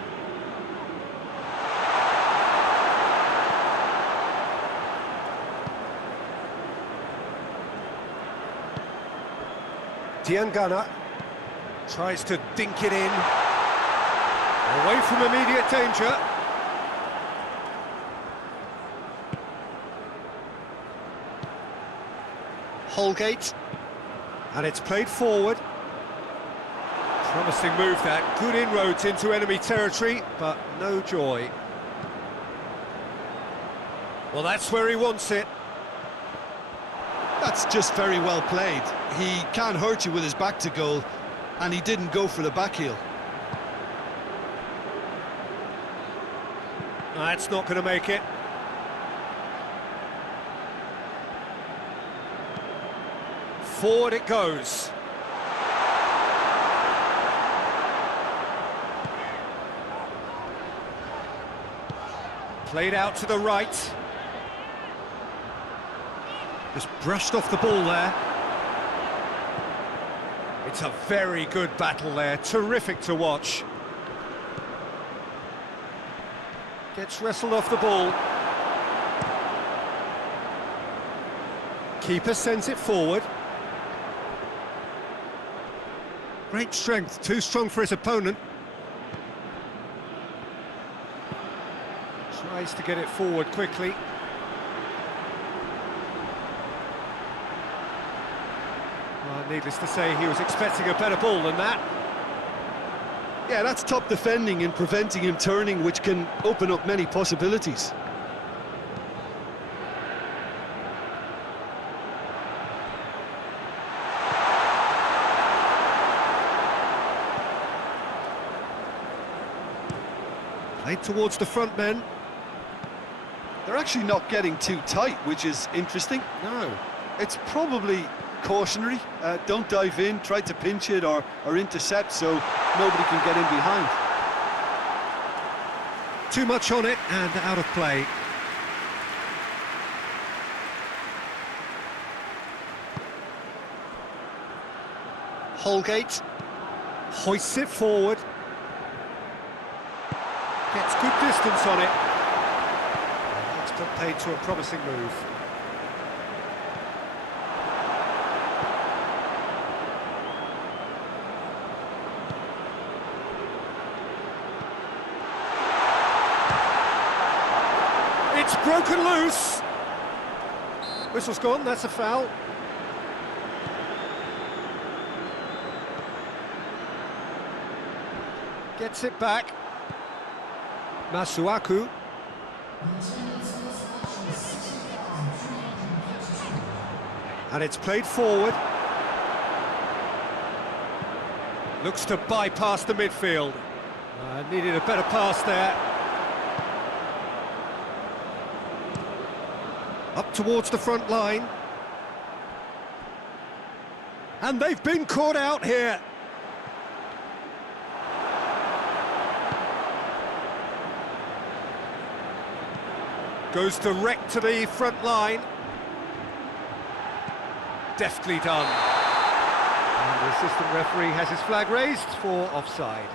Tiangana tries to dink it in. Away from immediate danger. Holgate. And it's played forward. Promising move that. Good inroads into enemy territory, but no joy. Well, that's where he wants it. That's just very well played. He can't hurt you with his back to goal, and he didn't go for the back heel. That's not going to make it. Forward it goes. Played out to the right. Just brushed off the ball there. It's a very good battle there, terrific to watch. Gets wrestled off the ball. Keeper sends it forward. Great strength, too strong for his opponent. Tries to get it forward quickly. Well, needless to say, he was expecting a better ball than that. Yeah, that's top defending and preventing him turning, which can open up many possibilities. Played towards the front men. They're actually not getting too tight, which is interesting. No. It's probably cautionary. Don't dive in, try to pinch it or intercept so nobody can get in behind. Too much on it and out of play. Holgate hoists it forward. Gets good distance on it. That's played to a promising move. It's broken loose. Whistle's gone, that's a foul. Gets it back. Masuaku. And it's played forward. Looks to bypass the midfield. Needed a better pass there. Up towards the front line. And they've been caught out here. Goes direct to the front line. Deftly done. And the assistant referee has his flag raised for offside.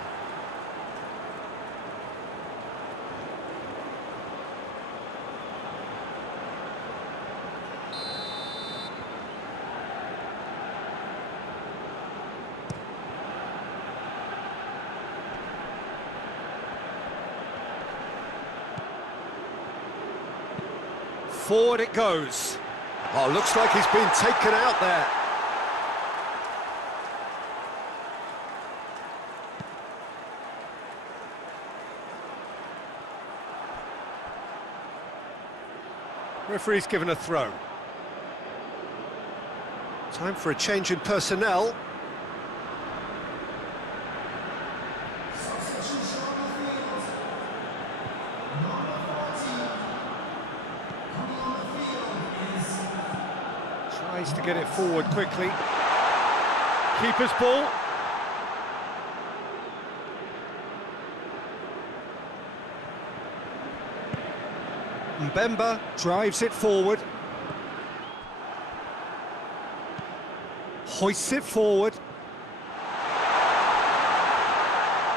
Forward it goes. Oh, looks like he's been taken out there. Referee's given a throw. Time for a change in personnel. Tries to get it forward quickly. Keeper's ball. Mbemba drives it forward. Hoists it forward.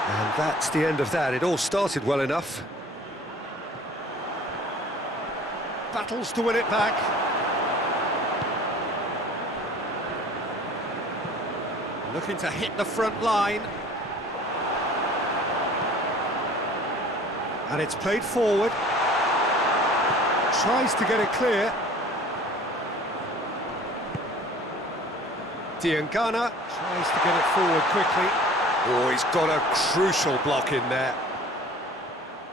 And that's the end of that. It all started well enough. Battles to win it back. Looking to hit the front line. And it's played forward. Tries to get it clear. Diangana tries to get it forward quickly. Oh, he's got a crucial block in there.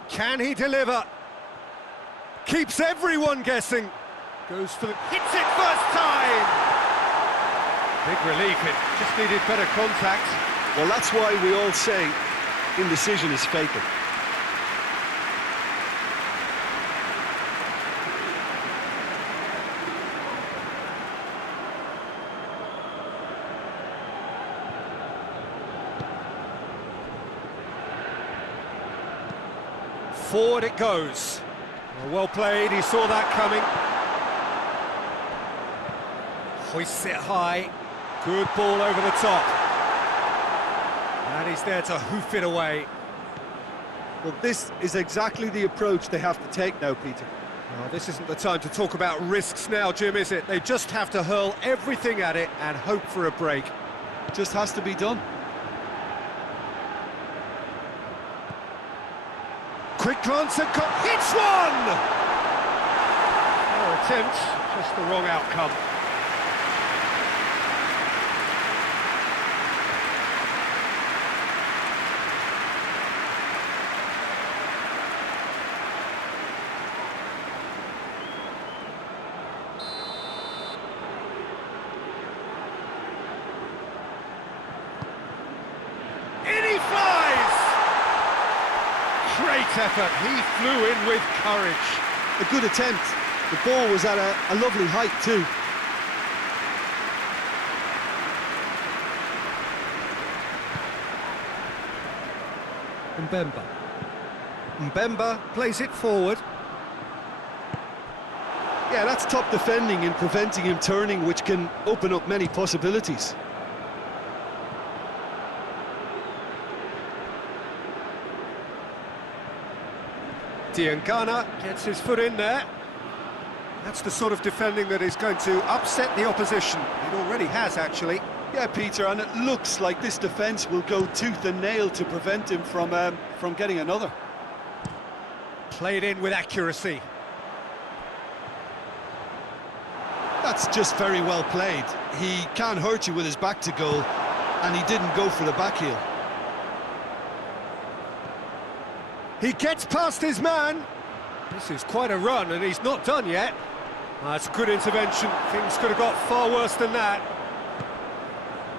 Can he deliver? Keeps everyone guessing. Goes for the... hits it first time! Big relief, it just needed better contact. Well, that's why we all say indecision is fatal. Forward it goes. Well played, he saw that coming. Hoists it high. Good ball over the top. And he's there to hoof it away. Well, this is exactly the approach they have to take now, Peter. Well, this isn't the time to talk about risks now, Jim, is it? They just have to hurl everything at it and hope for a break. Just has to be done. Quick glance at... hits one! Fair attempt, just the wrong outcome. Great effort, he flew in with courage. A good attempt. The ball was at a lovely height too. Mbemba. Mbemba plays it forward. Yeah, that's top defending and preventing him turning, which can open up many possibilities. Diangana gets his foot in there. That's the sort of defending that is going to upset the opposition. It already has, actually. Yeah, Peter, and it looks like this defence will go tooth and nail to prevent him from getting another. Played in with accuracy. That's just very well played. He can't hurt you with his back to goal, and he didn't go for the back heel. He gets past his man. This is quite a run, and he's not done yet. That's good intervention. Things could have got far worse than that.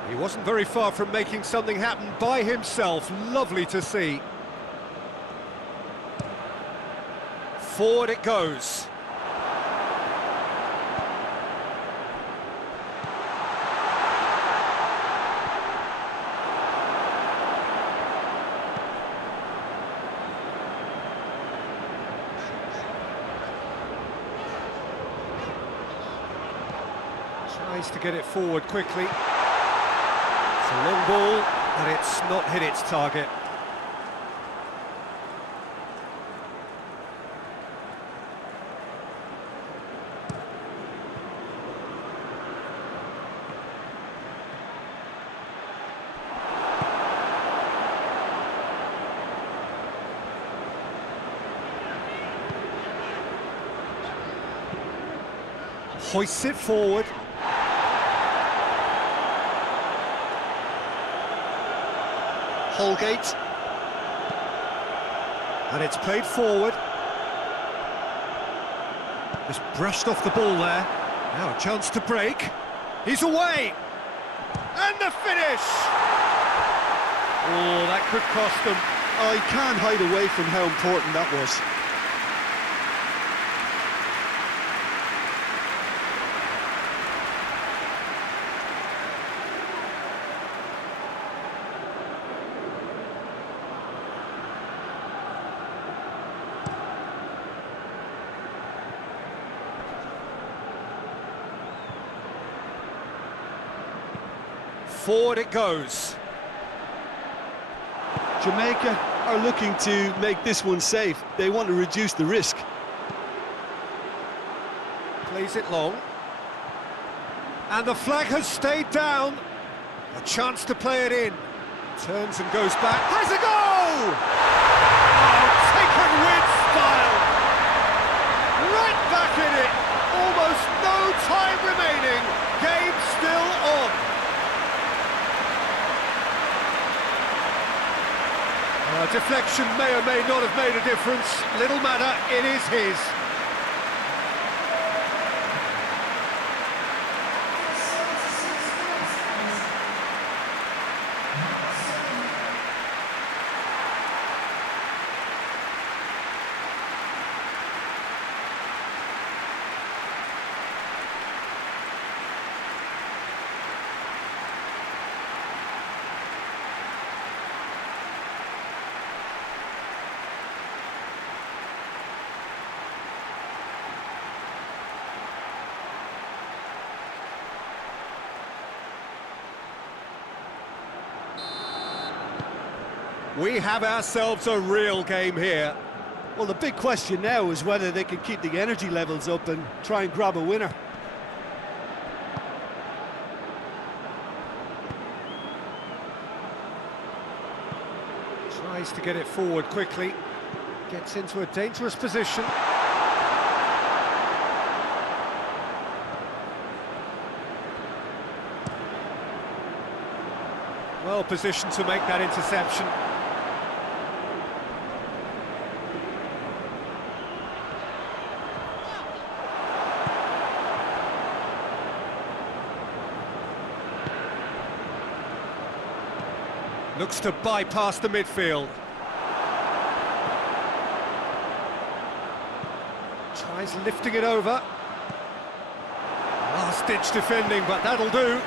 He wasn't very far from making something happen by himself. Lovely to see. Forward it goes. Tries to get it forward quickly. It's a long ball, but it's not hit its target. Hoists it forward. Holgate. And it's played forward. Just brushed off the ball there. Now a chance to break. He's away! And the finish! Oh, that could cost them. I can't hide away from how important that was. Forward it goes. Jamaica are looking to make this one safe. They want to reduce the risk. Plays it long. And the flag has stayed down. A chance to play it in. Turns and goes back. Has a go! Oh, taken with style. Right back in it. Almost no time remaining. Game still on. Deflection may or may not have made a difference. Little matter, it is his. We have ourselves a real game here. Well, the big question now is whether they can keep the energy levels up and try and grab a winner. Tries to get it forward quickly. Gets into a dangerous position. Well positioned to make that interception. Looks to bypass the midfield. Tries lifting it over. Last-ditch defending, but that'll do.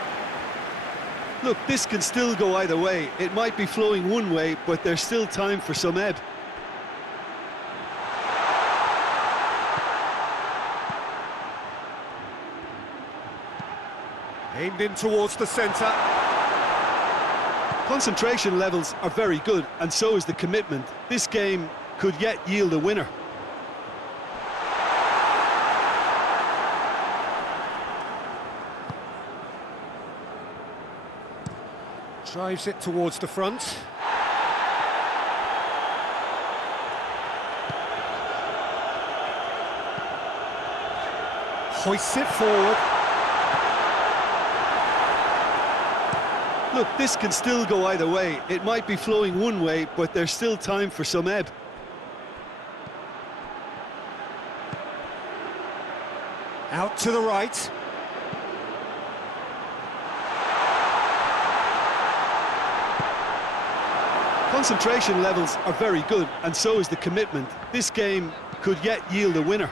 Look, this can still go either way. It might be flowing one way, but there's still time for some ebb. Aimed in towards the centre. Concentration levels are very good, and so is the commitment. This game could yet yield a winner. Drives it towards the front. Hoists it forward. Look, this can still go either way. It might be flowing one way, but there's still time for some ebb. Out to the right. Concentration levels are very good, and so is the commitment. This game could yet yield a winner.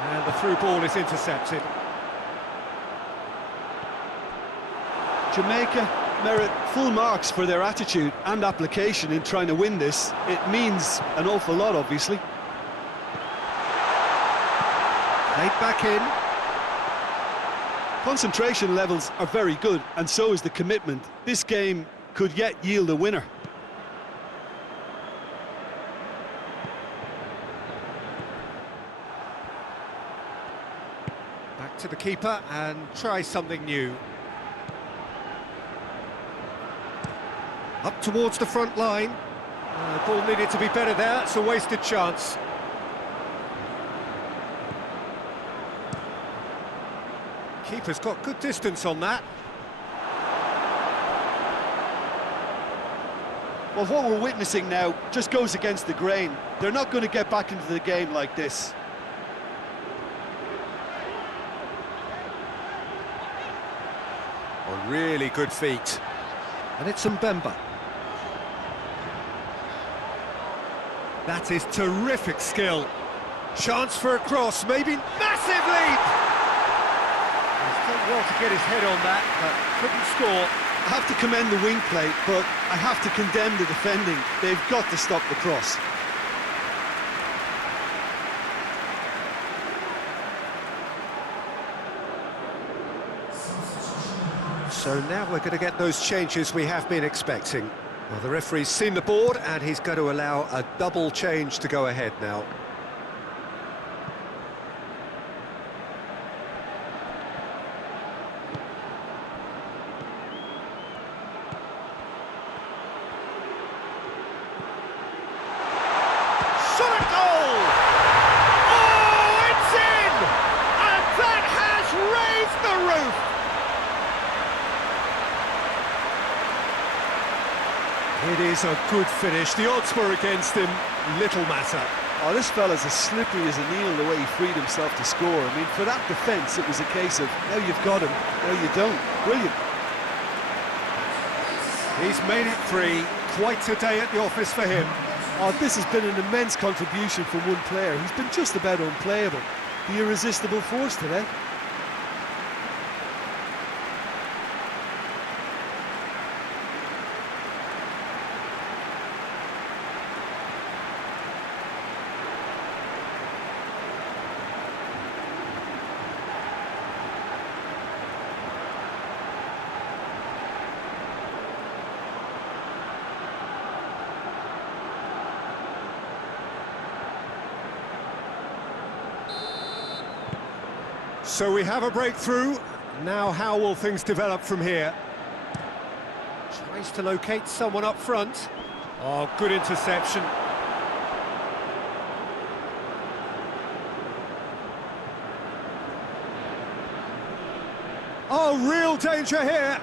And the through ball is intercepted. Jamaica merit full marks for their attitude and application in trying to win this. It means an awful lot, obviously. Played back in. Concentration levels are very good, and so is the commitment. This game could yet yield a winner. Back to the keeper and try something new. Up towards the front line. Ball needed to be better there, it's a wasted chance. Keeper's got good distance on that. Well, what we're witnessing now just goes against the grain. They're not going to get back into the game like this. A really good feat. And it's Mbemba. That is terrific skill. Chance for a cross, maybe massive leap! He's done well to get his head on that, but couldn't score. I have to commend the wing play, but I have to condemn the defending. They've got to stop the cross. So now we're going to get those changes we have been expecting. Well, the referee's seen the board and he's going to allow a double change to go ahead now. Shot at goal! Oh, it's in! And that has raised the roof! It is a good finish. The odds were against him. Little matter. Oh, this fella's as slippery as an eel the way he freed himself to score. I mean, for that defence, it was a case of, now you've got him, now you don't. Brilliant. He's made it 3. Quite a day at the office for him. Oh, this has been an immense contribution from one player. He's been just about unplayable. The irresistible force today. So we have a breakthrough. Now how will things develop from here? Tries to locate someone up front. Oh, good interception. Oh, real danger here.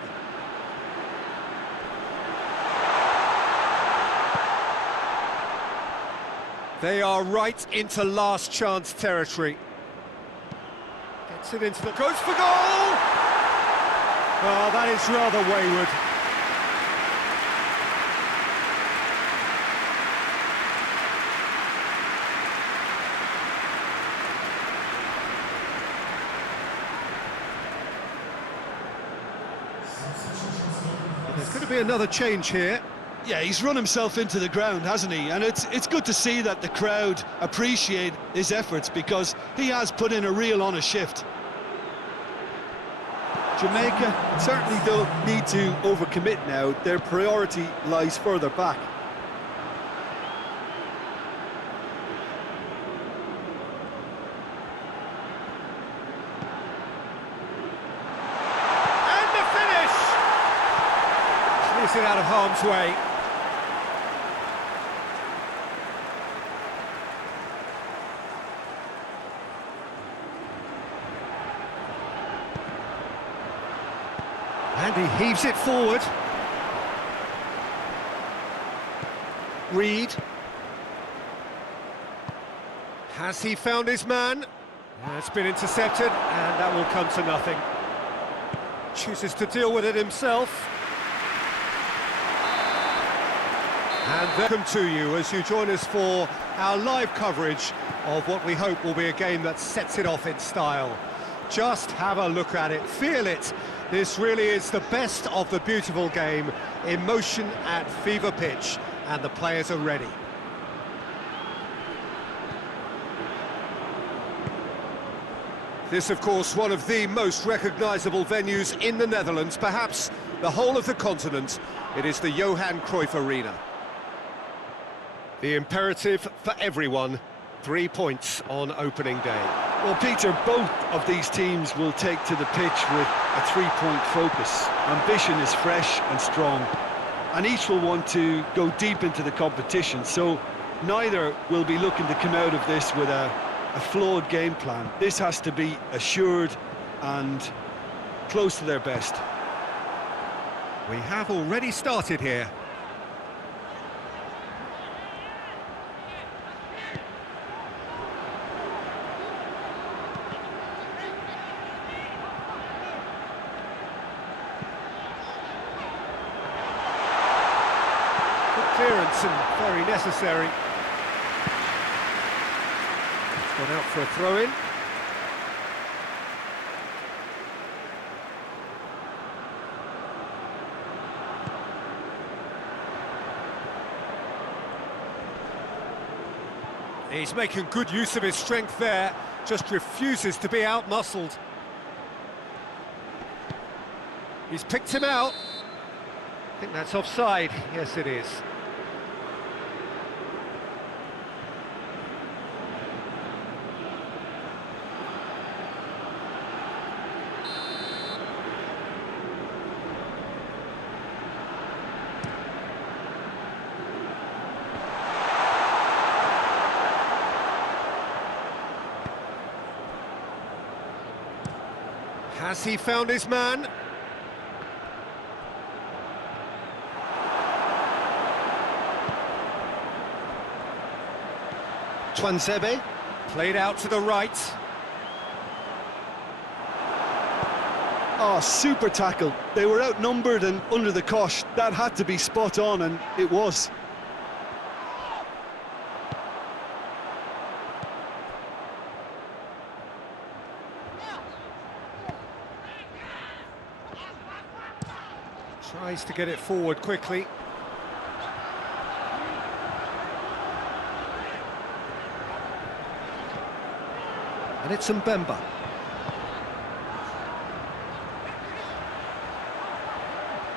They are right into last chance territory. Gets it into the... goes for goal! Oh, that is rather wayward. There's going to be another change here. Yeah, he's run himself into the ground, hasn't he? And it's good to see that the crowd appreciate his efforts, because he has put in a real honest shift. Jamaica certainly don't need to overcommit now. Their priority lies further back. And the finish! Clears it out of harm's way. And he heaves it forward. Reed. Has he found his man? It's been intercepted, and that will come to nothing. Chooses to deal with it himself. And welcome to you as you join us for our live coverage of what we hope will be a game that sets it off in style. Just have a look at it, feel it. This really is the best of the beautiful game, emotion at fever pitch, and the players are ready. This, of course, one of the most recognisable venues in the Netherlands, perhaps the whole of the continent. It is the Johan Cruyff Arena. The imperative for everyone, 3 points on opening day. Well, Peter, both of these teams will take to the pitch with a three-point focus. Ambition is fresh and strong, and each will want to go deep into the competition, so neither will be looking to come out of this with a flawed game plan. This has to be assured and close to their best. We have already started here. Clearance and very necessary. It's gone out for a throw-in. He's making good use of his strength there, just refuses to be out-muscled. He's picked him out. I think that's offside. Yes, it is. Has he found his man? Twansebe. Played out to the right. Oh, super tackle. They were outnumbered and under the cosh. That had to be spot on, and it was. Tries to get it forward quickly. And it's Mbemba.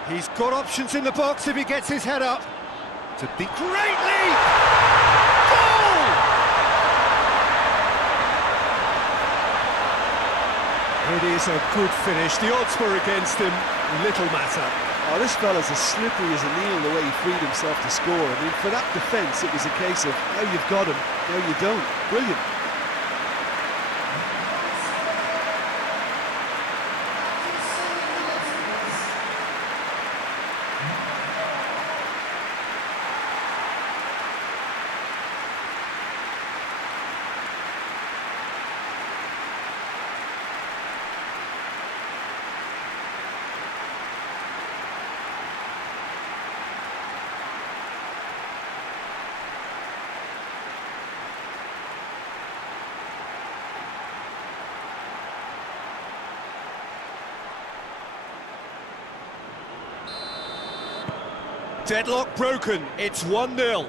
He's got options in the box if he gets his head up. To be great lead! Goal! It is a good finish. The odds were against him. Little matter. Oh, this fella's as slippery as a needle the way he freed himself to score. I mean, for that defence, it was a case of now you've got him, now you don't. Brilliant. Deadlock broken, it's 1-0.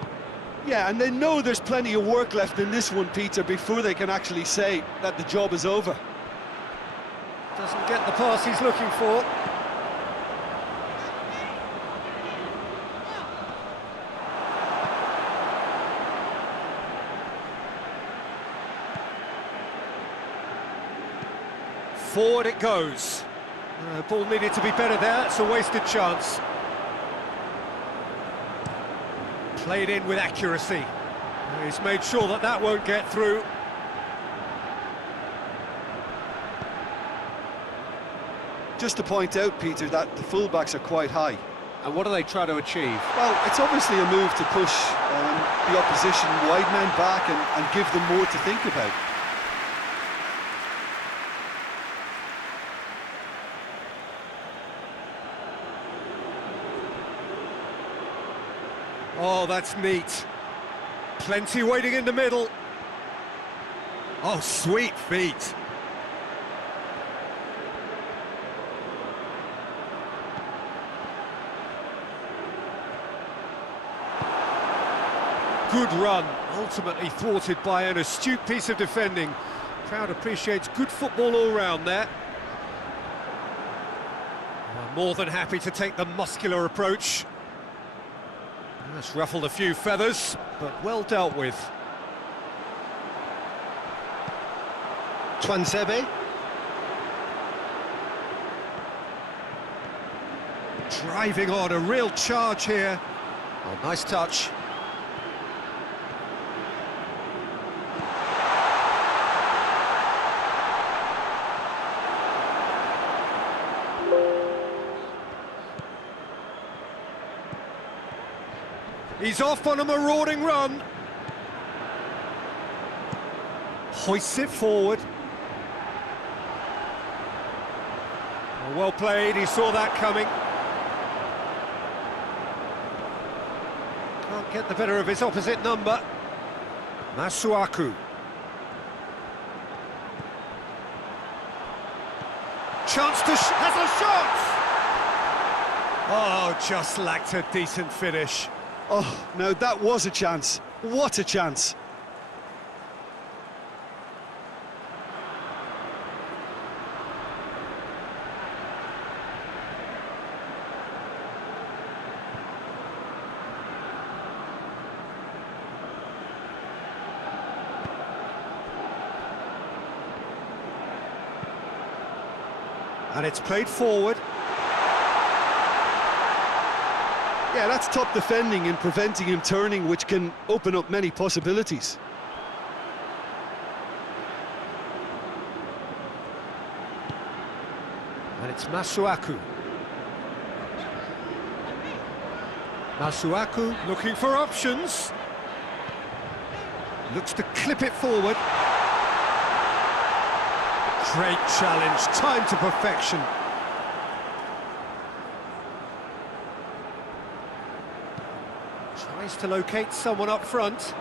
Yeah, and they know there's plenty of work left in this one, Peter, before they can actually say that the job is over. Doesn't get the pass he's looking for. Forward it goes. Ball needed to be better there, it's a wasted chance. Played in with accuracy. He's made sure that that won't get through. Just to point out, Peter, that the fullbacks are quite high. And what do they try to achieve? Well, it's obviously a move to push the opposition wide men back and give them more to think about. Oh, that's neat. Plenty waiting in the middle. Oh, sweet feet. Good run, ultimately thwarted by an astute piece of defending. Crowd appreciates good football all round there. Well, more than happy to take the muscular approach. That's ruffled a few feathers, but well dealt with. Twansebe. Driving on, a real charge here. Oh, nice touch. He's off on a marauding run. Hoists it forward. Well played, he saw that coming. Can't get the better of his opposite number. Masuaku. Chance to has a shot! Oh, just lacked a decent finish. Oh, now that was a chance. What a chance. And it's played forward. Yeah, that's top defending and preventing him turning, which can open up many possibilities. And it's Masuaku. Masuaku looking for options. Looks to clip it forward. Great challenge, time to perfection. Tries to locate someone up front.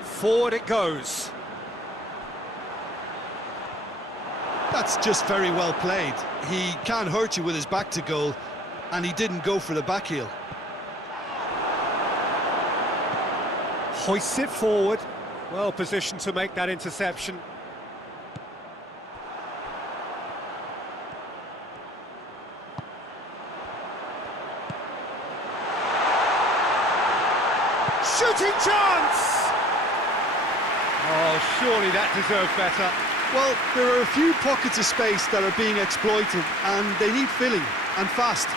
Forward it goes. That's just very well played. He can't hurt you with his back to goal, and he didn't go for the back heel. Hoists it forward. Well positioned to make that interception. Shooting chance! Oh, surely that deserved better. Well, there are a few pockets of space that are being exploited, and they need filling, and fast.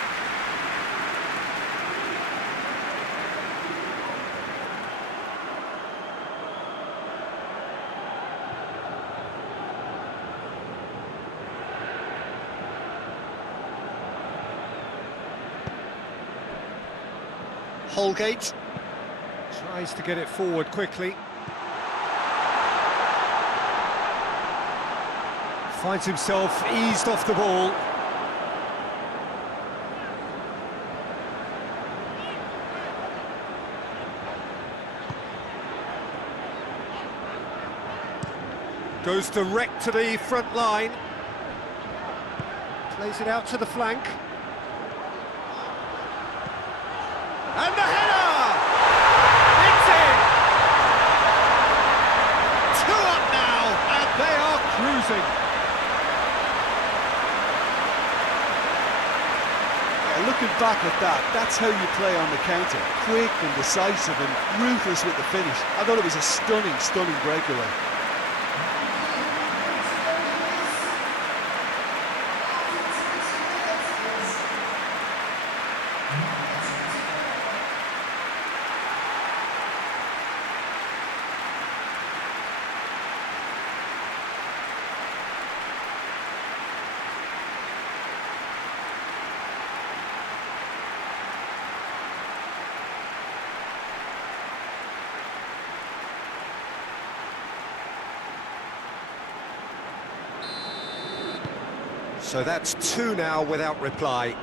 Holgate. Tries to get it forward quickly. Finds himself eased off the ball. Goes direct to the front line. Plays it out to the flank. And the header! It's in! 2 up now, and they are cruising. Yeah, looking back at that, that's how you play on the counter. Quick and decisive and ruthless with the finish. I thought it was a stunning, stunning breakaway. So that's 2 now without reply.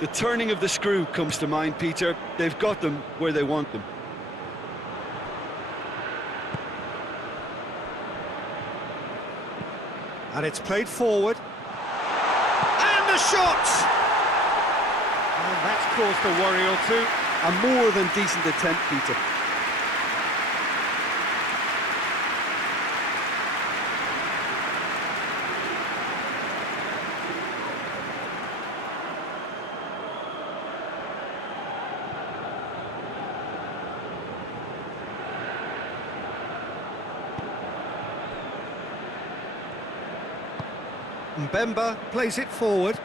The turning of the screw comes to mind, Peter. They've got them where they want them. And it's played forward. And the shot! And that's caused a worry or two. A more than decent attempt, Peter. Mbemba plays it forward.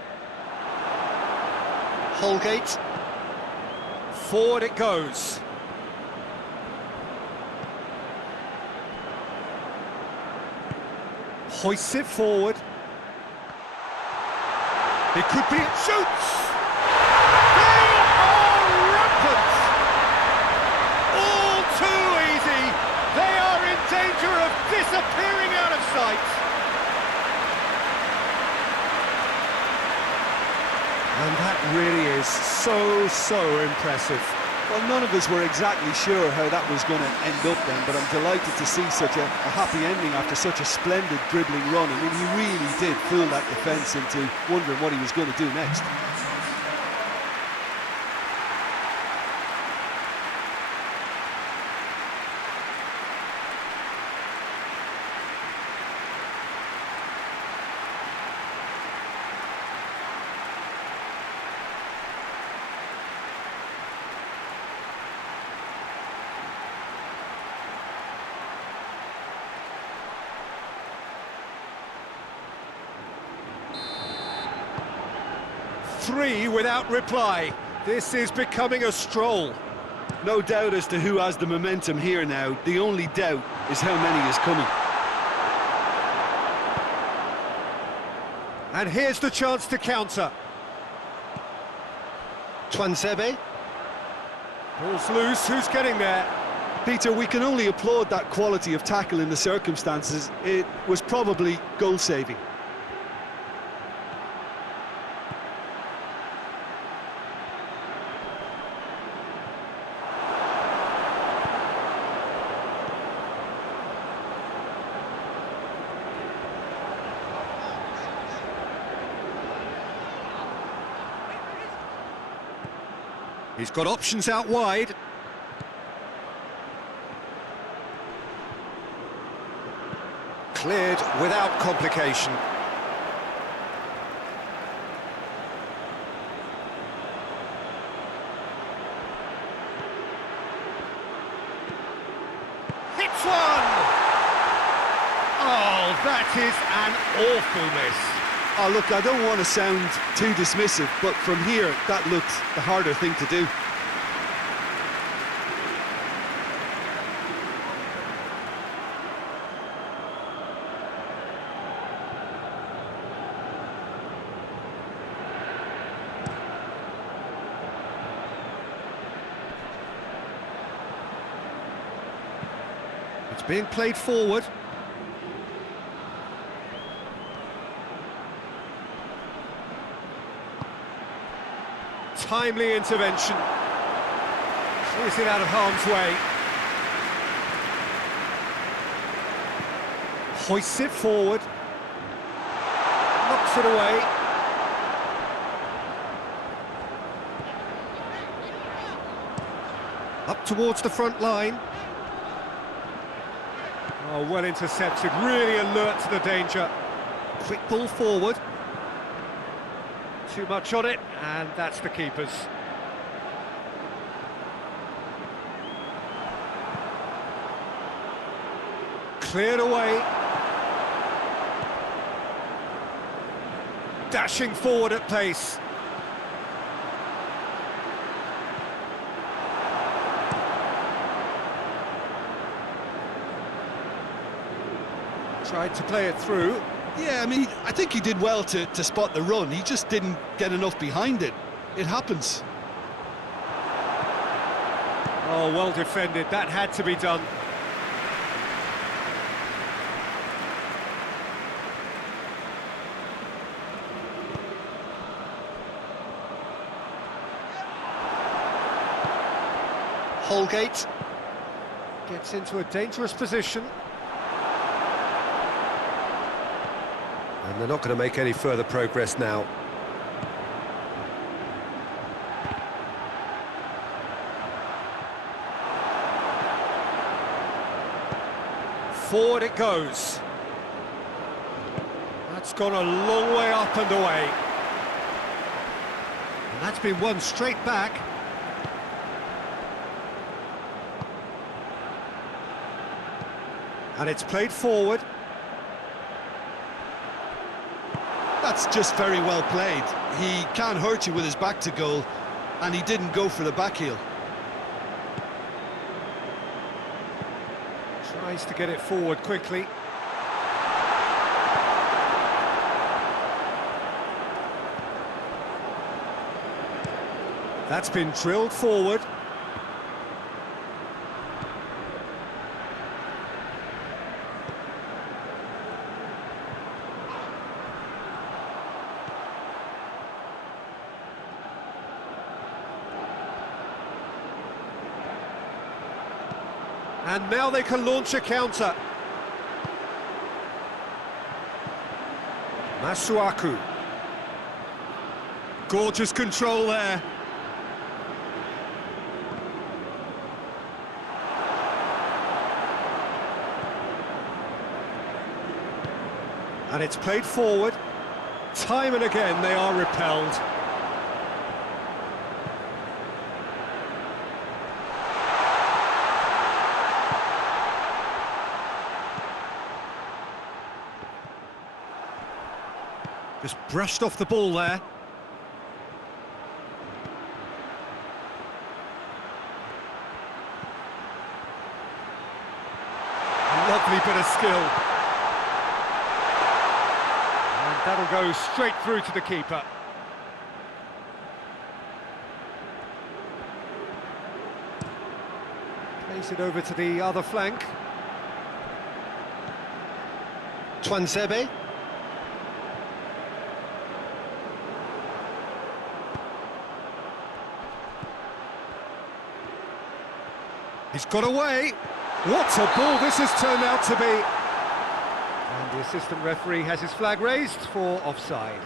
Holgate. Forward it goes. Hoists it forward. It could be, it shoots! They are rampant! All too easy! They are in danger of disappearing out of sight! And that really is so impressive. Well, none of us were exactly sure how that was going to end up then, but I'm delighted to see such a happy ending after such a splendid dribbling run. I mean, he really did fool that defence into wondering what he was going to do next. Three without reply. This is becoming a stroll. No doubt as to who has the momentum here now. The only doubt is how many is coming. And here's the chance to counter. Twansebe. Ball's loose, who's getting there? Peter, we can only applaud that quality of tackle in the circumstances. It was probably goal-saving. He's got options out wide. Cleared without complication. Hits one! Oh, that is an awful miss. Oh, look, I don't want to sound too dismissive, but from here, that looked the harder thing to do. It's being played forward. Timely intervention. Clears it out of harm's way. Hoists it forward. Knocks it away. Up towards the front line. Oh, well intercepted, really alert to the danger. Quick ball forward. Too much on it, and that's the keeper's. Cleared away. Dashing forward at pace. Tried to play it through. Yeah, I mean, I think he did well to spot the run. He just didn't get enough behind it. It happens. Oh, well defended. That had to be done. Holgate gets into a dangerous position. And they're not going to make any further progress now. Forward it goes. That's gone a long way up and away. And that's been won straight back. And it's played forward. that's just very well played. He can't hurt you with his back to goal, and he didn't go for the back heel. Tries to get it forward quickly. That's been drilled forward. And now they can launch a counter. Masuaku. Gorgeous control there. And it's played forward. Time and again they are repelled. Just brushed off the ball there. A lovely bit of skill. And that'll go straight through to the keeper. Plays it over to the other flank. Twanzebe. He's got away. What a ball this has turned out to be. And the assistant referee has his flag raised for offside.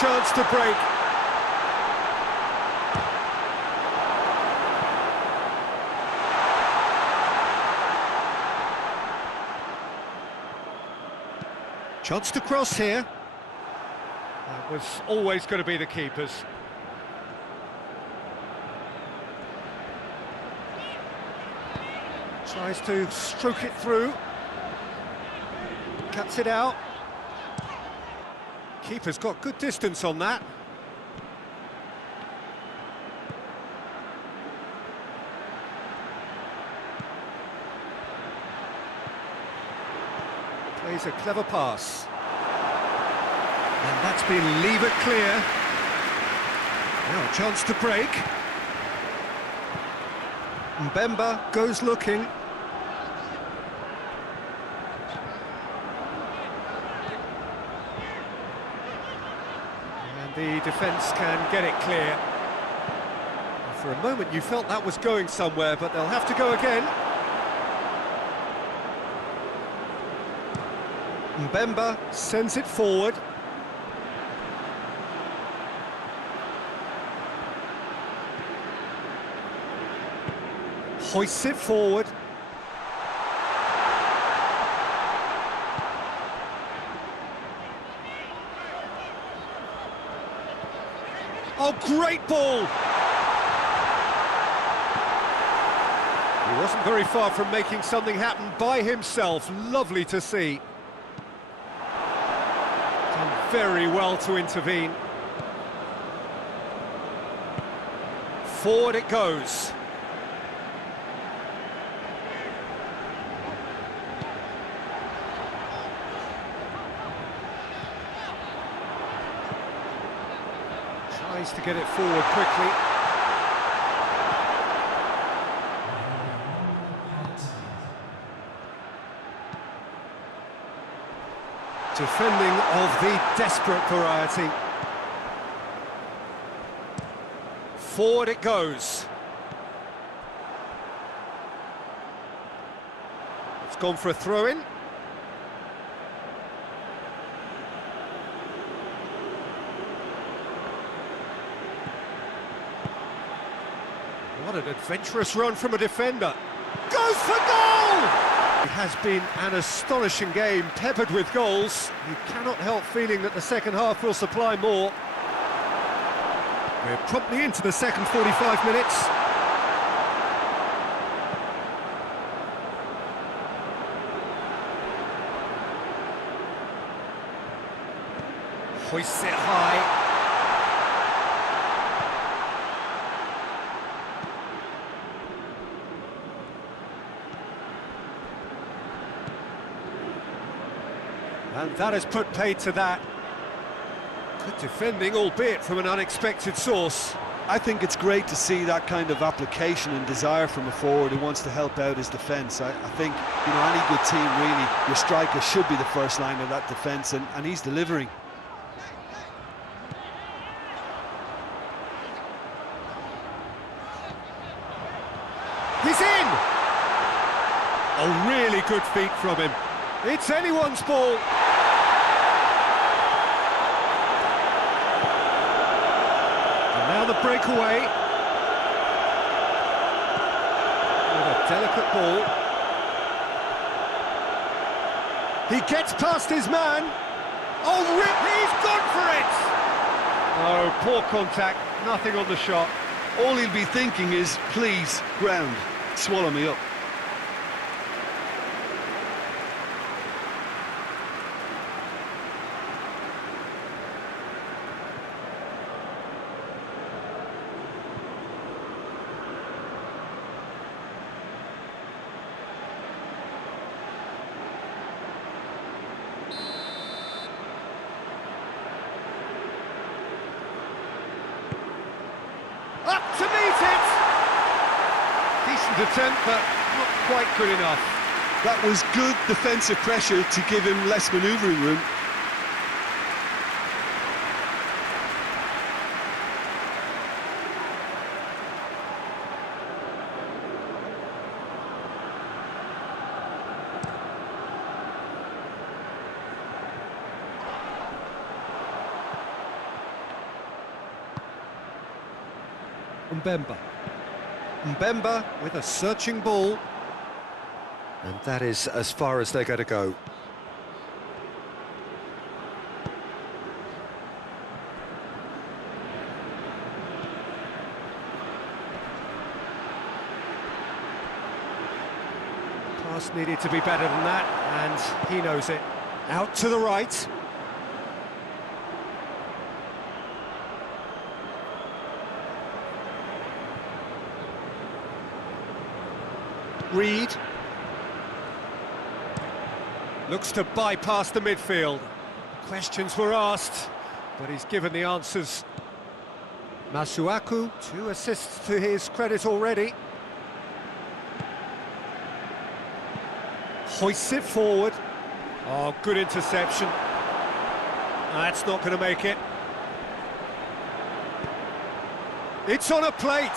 Chance to break. Chance to cross here. That was always going to be the keeper's. Tries to stroke it through. Cuts it out. Keeper's got good distance on that. Plays a clever pass. And that's been levered clear. Now a chance to break. Mbemba goes looking. The defence can get it clear. For a moment you felt that was going somewhere, but they'll have to go again. Mbemba sends it forward. Hoists it forward. Oh, great ball! He wasn't very far from making something happen by himself. Lovely to see. Done very well to intervene. Forward it goes. Tries to get it forward quickly. Defending of the desperate variety. Forward it goes. It's gone for a throw-in. What an adventurous run from a defender. Goes for goal! It has been an astonishing game, peppered with goals. You cannot help feeling that the second half will supply more. We're promptly into the second 45 minutes. Hoists it high. And that has put paid to that. Good defending, albeit from an unexpected source. I think it's great to see that kind of application and desire from a forward who wants to help out his defence. I think, you know, any good team, really, your striker should be the first line of that defence, and he's delivering. He's in! A really good feat from him. It's anyone's ball. And now the breakaway. With a delicate ball. He gets past his man. Oh, he's gone for it! Oh, poor contact, nothing on the shot. All he'll be thinking is, please, ground, swallow me up. Up to meet it! Decent attempt, but not quite good enough. That was good defensive pressure to give him less manoeuvring room. Mbemba with a searching ball. And that is as far as they're going to go. Pass needed to be better than that, and he knows it. Out to the right. Reed looks to bypass the midfield. Questions were asked, but he's given the answers. Masuaku, 2 assists to his credit already. Hoists it forward. Oh, good interception. That's not going to make it. It's on a plate.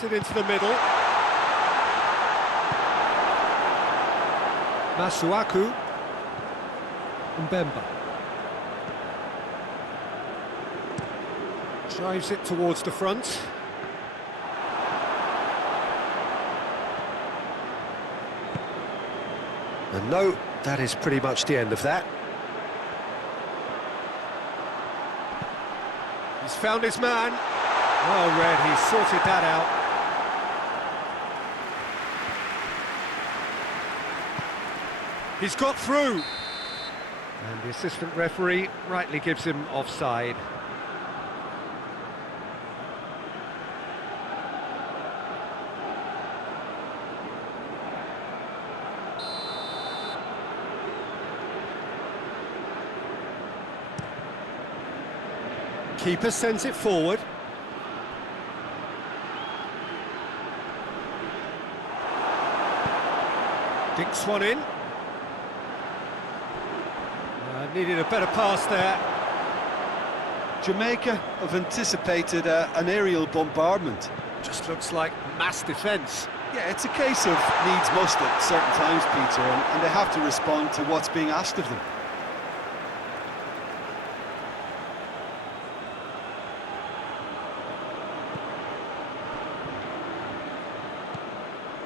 It into the middle. Masuaku. Mbemba. Drives it towards the front. And no, that is pretty much the end of that. He's found his man. Well read, he's sorted that out. He's got through. And the assistant referee rightly gives him offside. Keeper sends it forward. Dinks one in. Needed a better pass there. Jamaica have anticipated an aerial bombardment. Just looks like mass defence. Yeah, it's a case of needs must at certain times, Peter, and they have to respond to what's being asked of them.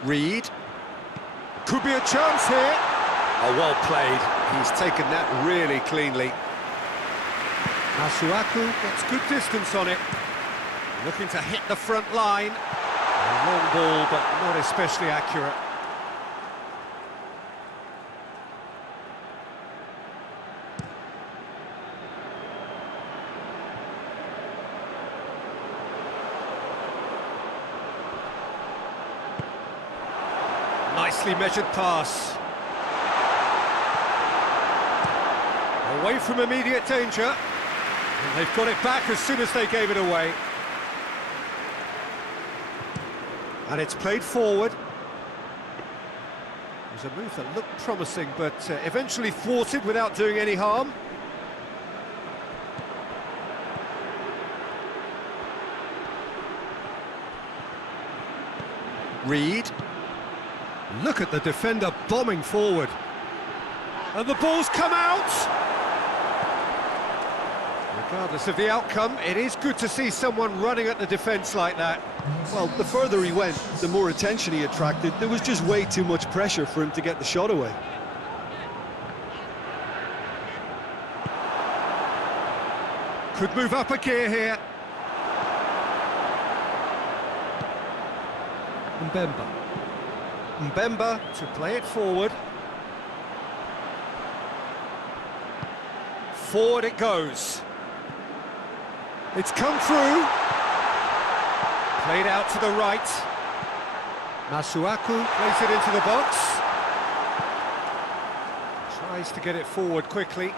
Reed. Could be a chance here. Oh, well played. He's taken that really cleanly. Masuaku gets good distance on it. Looking to hit the front line. A long ball, but not especially accurate. Nicely measured pass. Away from immediate danger. And they've got it back as soon as they gave it away. And it's played forward. It was a move that looked promising, but eventually thwarted without doing any harm. Reed. Look at the defender bombing forward. And the ball's come out! Regardless of the outcome, it is good to see someone running at the defence like that. Well, the further he went, the more attention he attracted. There was just way too much pressure for him to get the shot away. Could move up a gear here. Mbemba to play it forward. Forward it goes. It's come through. Played out to the right. Masuaku plays it into the box. Tries to get it forward quickly.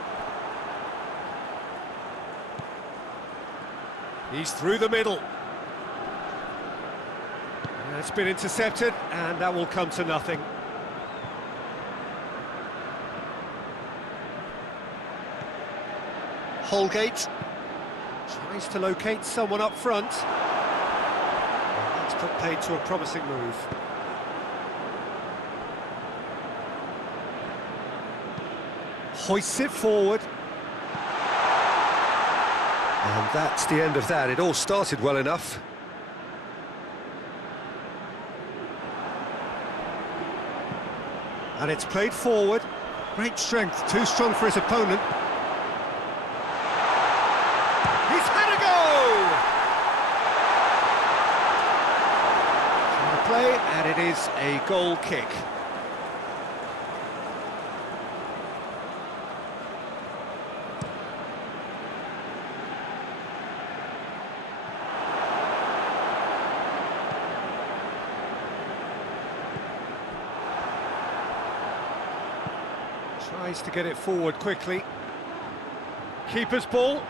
He's through the middle. It's been intercepted, and that will come to nothing. Holgate. Tries to locate someone up front. And that's put paid to a promising move. Hoists it forward. And that's the end of that. It all started well enough. And it's played forward. Great strength, too strong for his opponent. He's had a go! Trying to play, and it is a goal kick. Tries to get it forward quickly. Keeper's ball.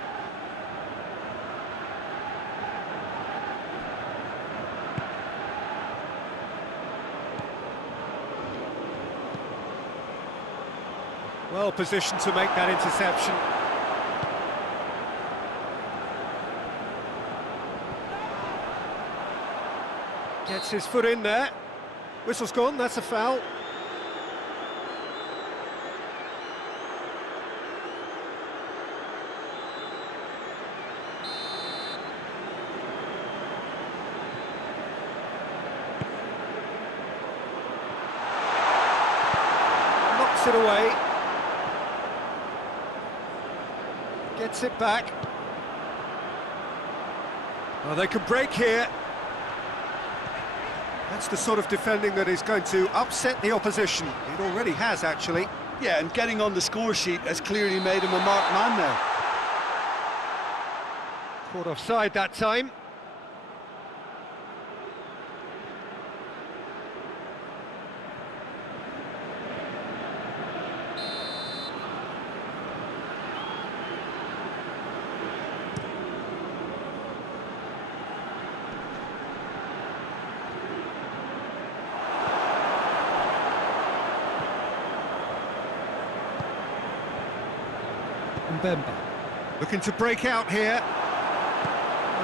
Well positioned to make that interception. Gets his foot in there. Whistle's gone, that's a foul. It away, gets it back. Well, they can break here. That's the sort of defending that is going to upset the opposition. It already has, actually. Yeah, and getting on the score sheet has clearly made him a marked man now. Caught offside that time. Mbemba looking to break out here.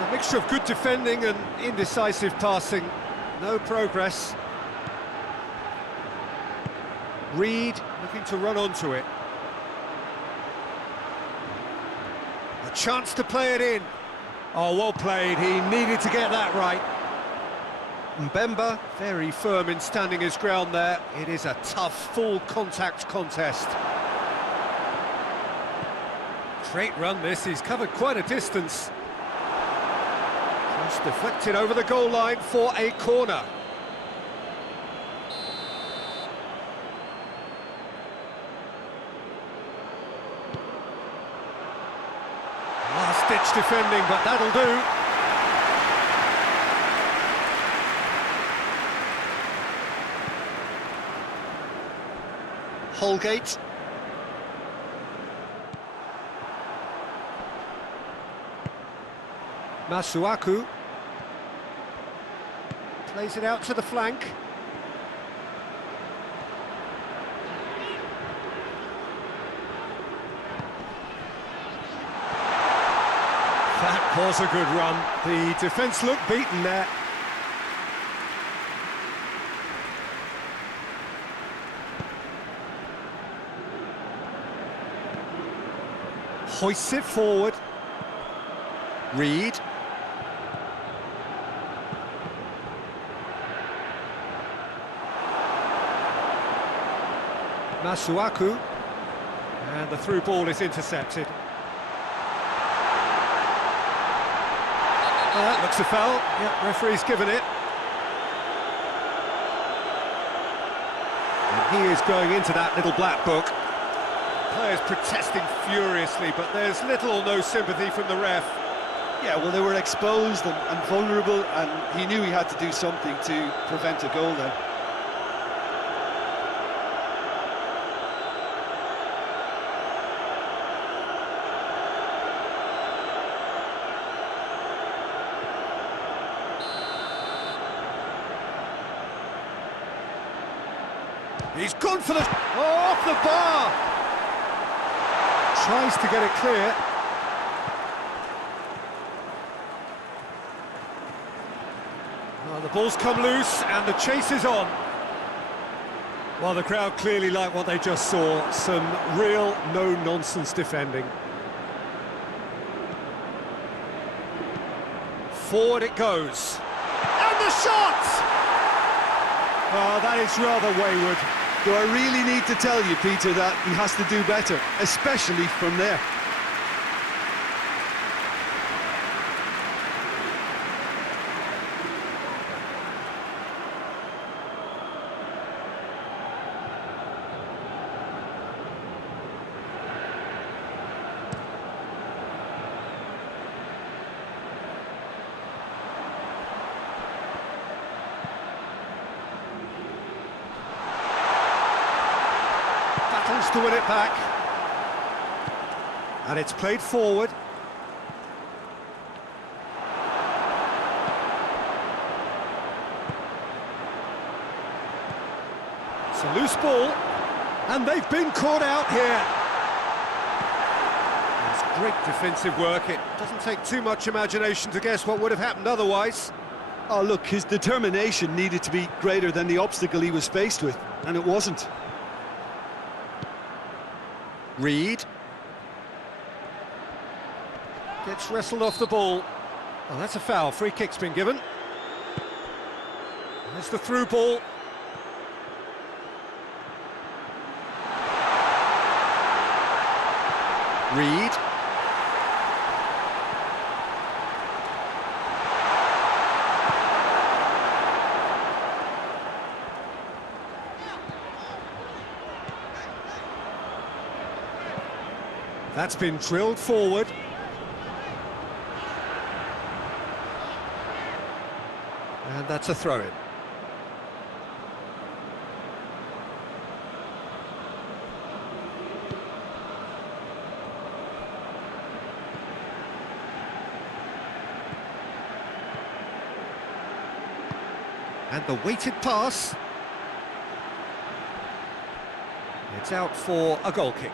A mixture of good defending and indecisive passing. No progress. Reed looking to run onto it. A chance to play it in. Oh, well played. He needed to get that right. Mbemba, very firm in standing his ground there. It is a tough, full contact contest. Great run this, he's covered quite a distance. Cross deflected over the goal line for a corner. Last-ditch defending, but that'll do. Holgate. Masuaku plays it out to the flank. That was a good run. The defence looked beaten there. Hoists it forward. Reed. Masuaku, and the through ball is intercepted. Oh, that looks a foul. Yeah, referee's given it. And he is going into that little black book. Players protesting furiously, but there's little or no sympathy from the ref. Yeah, well, they were exposed and vulnerable, and he knew he had to do something to prevent a goal then. He's gone for the... Oh, off the bar! Tries to get it clear. Oh, the ball's come loose and the chase is on. Well, the crowd clearly like what they just saw. Some real no-nonsense defending. Forward it goes. And the shot! Oh, that is rather wayward. Do I really need to tell you, Peter, that he has to do better, especially from there? To win it back, and it's played forward. It's a loose ball, and they've been caught out here. It's great defensive work. It doesn't take too much imagination to guess what would have happened otherwise. Oh, look, his determination needed to be greater than the obstacle he was faced with, and it wasn't. Reed gets wrestled off the ball. Oh, that's a foul. Free kick's been given. There's the through ball. Reed. That's been drilled forward. And that's a throw-in. And the weighted pass. It's out for a goal kick.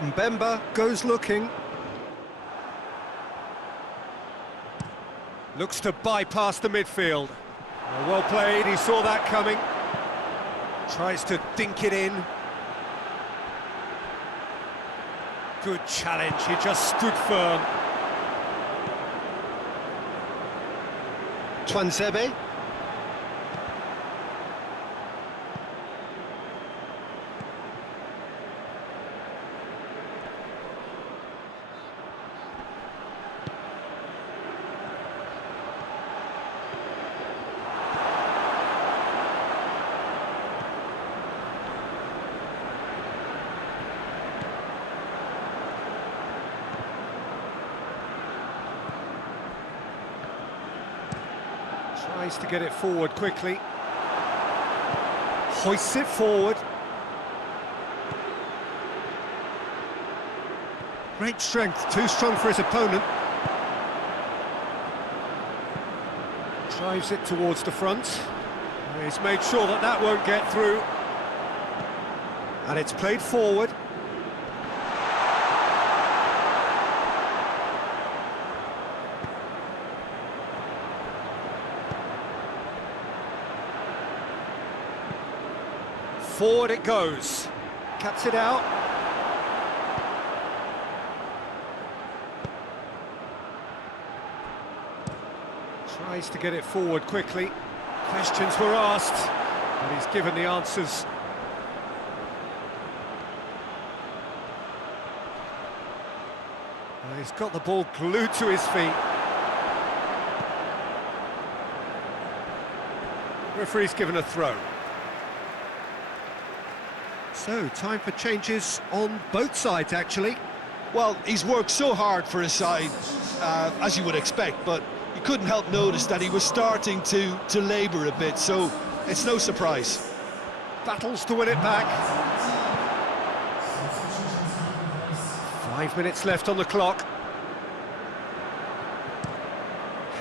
Mbemba goes looking. Looks to bypass the midfield. Well played, he saw that coming. Tries to dink it in. Good challenge, he just stood firm. Twansebe. Tries to get it forward quickly. Hoists it forward. Great strength, too strong for his opponent. Drives it towards the front. He's made sure that that won't get through. And it's played forward. Forward it goes. Cuts it out. Tries to get it forward quickly. Questions were asked, but he's given the answers. He's got the ball glued to his feet. Referee's given a throw. So, time for changes on both sides, actually. Well, he's worked so hard for his side, as you would expect, but you couldn't help notice that he was starting to labour a bit, so it's no surprise. Battles to win it back. 5 minutes left on the clock.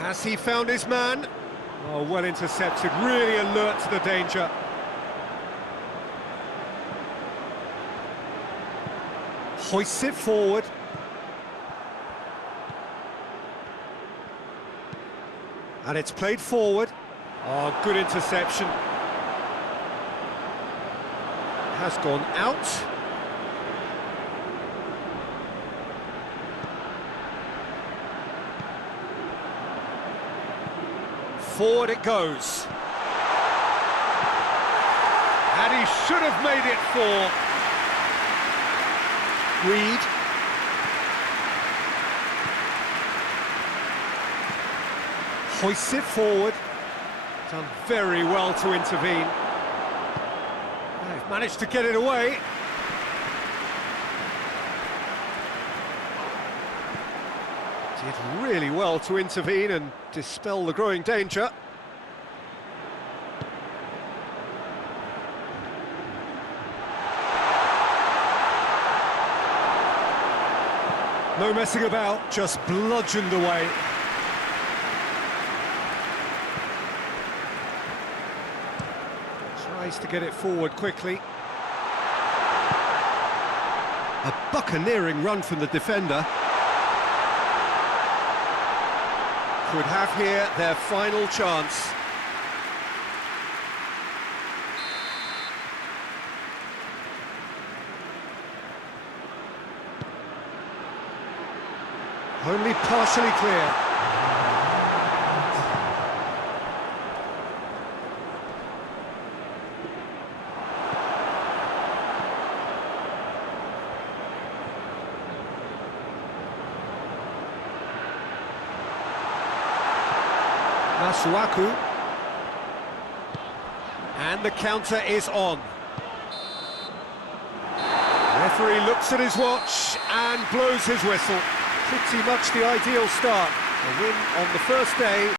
Has he found his man? Oh, well intercepted, really alert to the danger. Hoists it forward. And it's played forward. Oh, good interception. Has gone out. Forward it goes. And he should have made it 4. Reed. Hoists it forward. Done very well to intervene. They've managed to get it away. Did really well to intervene and dispel the growing danger. No messing about, just bludgeoned away. Tries to get it forward quickly. A buccaneering run from the defender. Could have here their final chance. Only partially clear. Masuaku. And the counter is on. Referee looks at his watch and blows his whistle. Pretty much the ideal start. A win on the first day.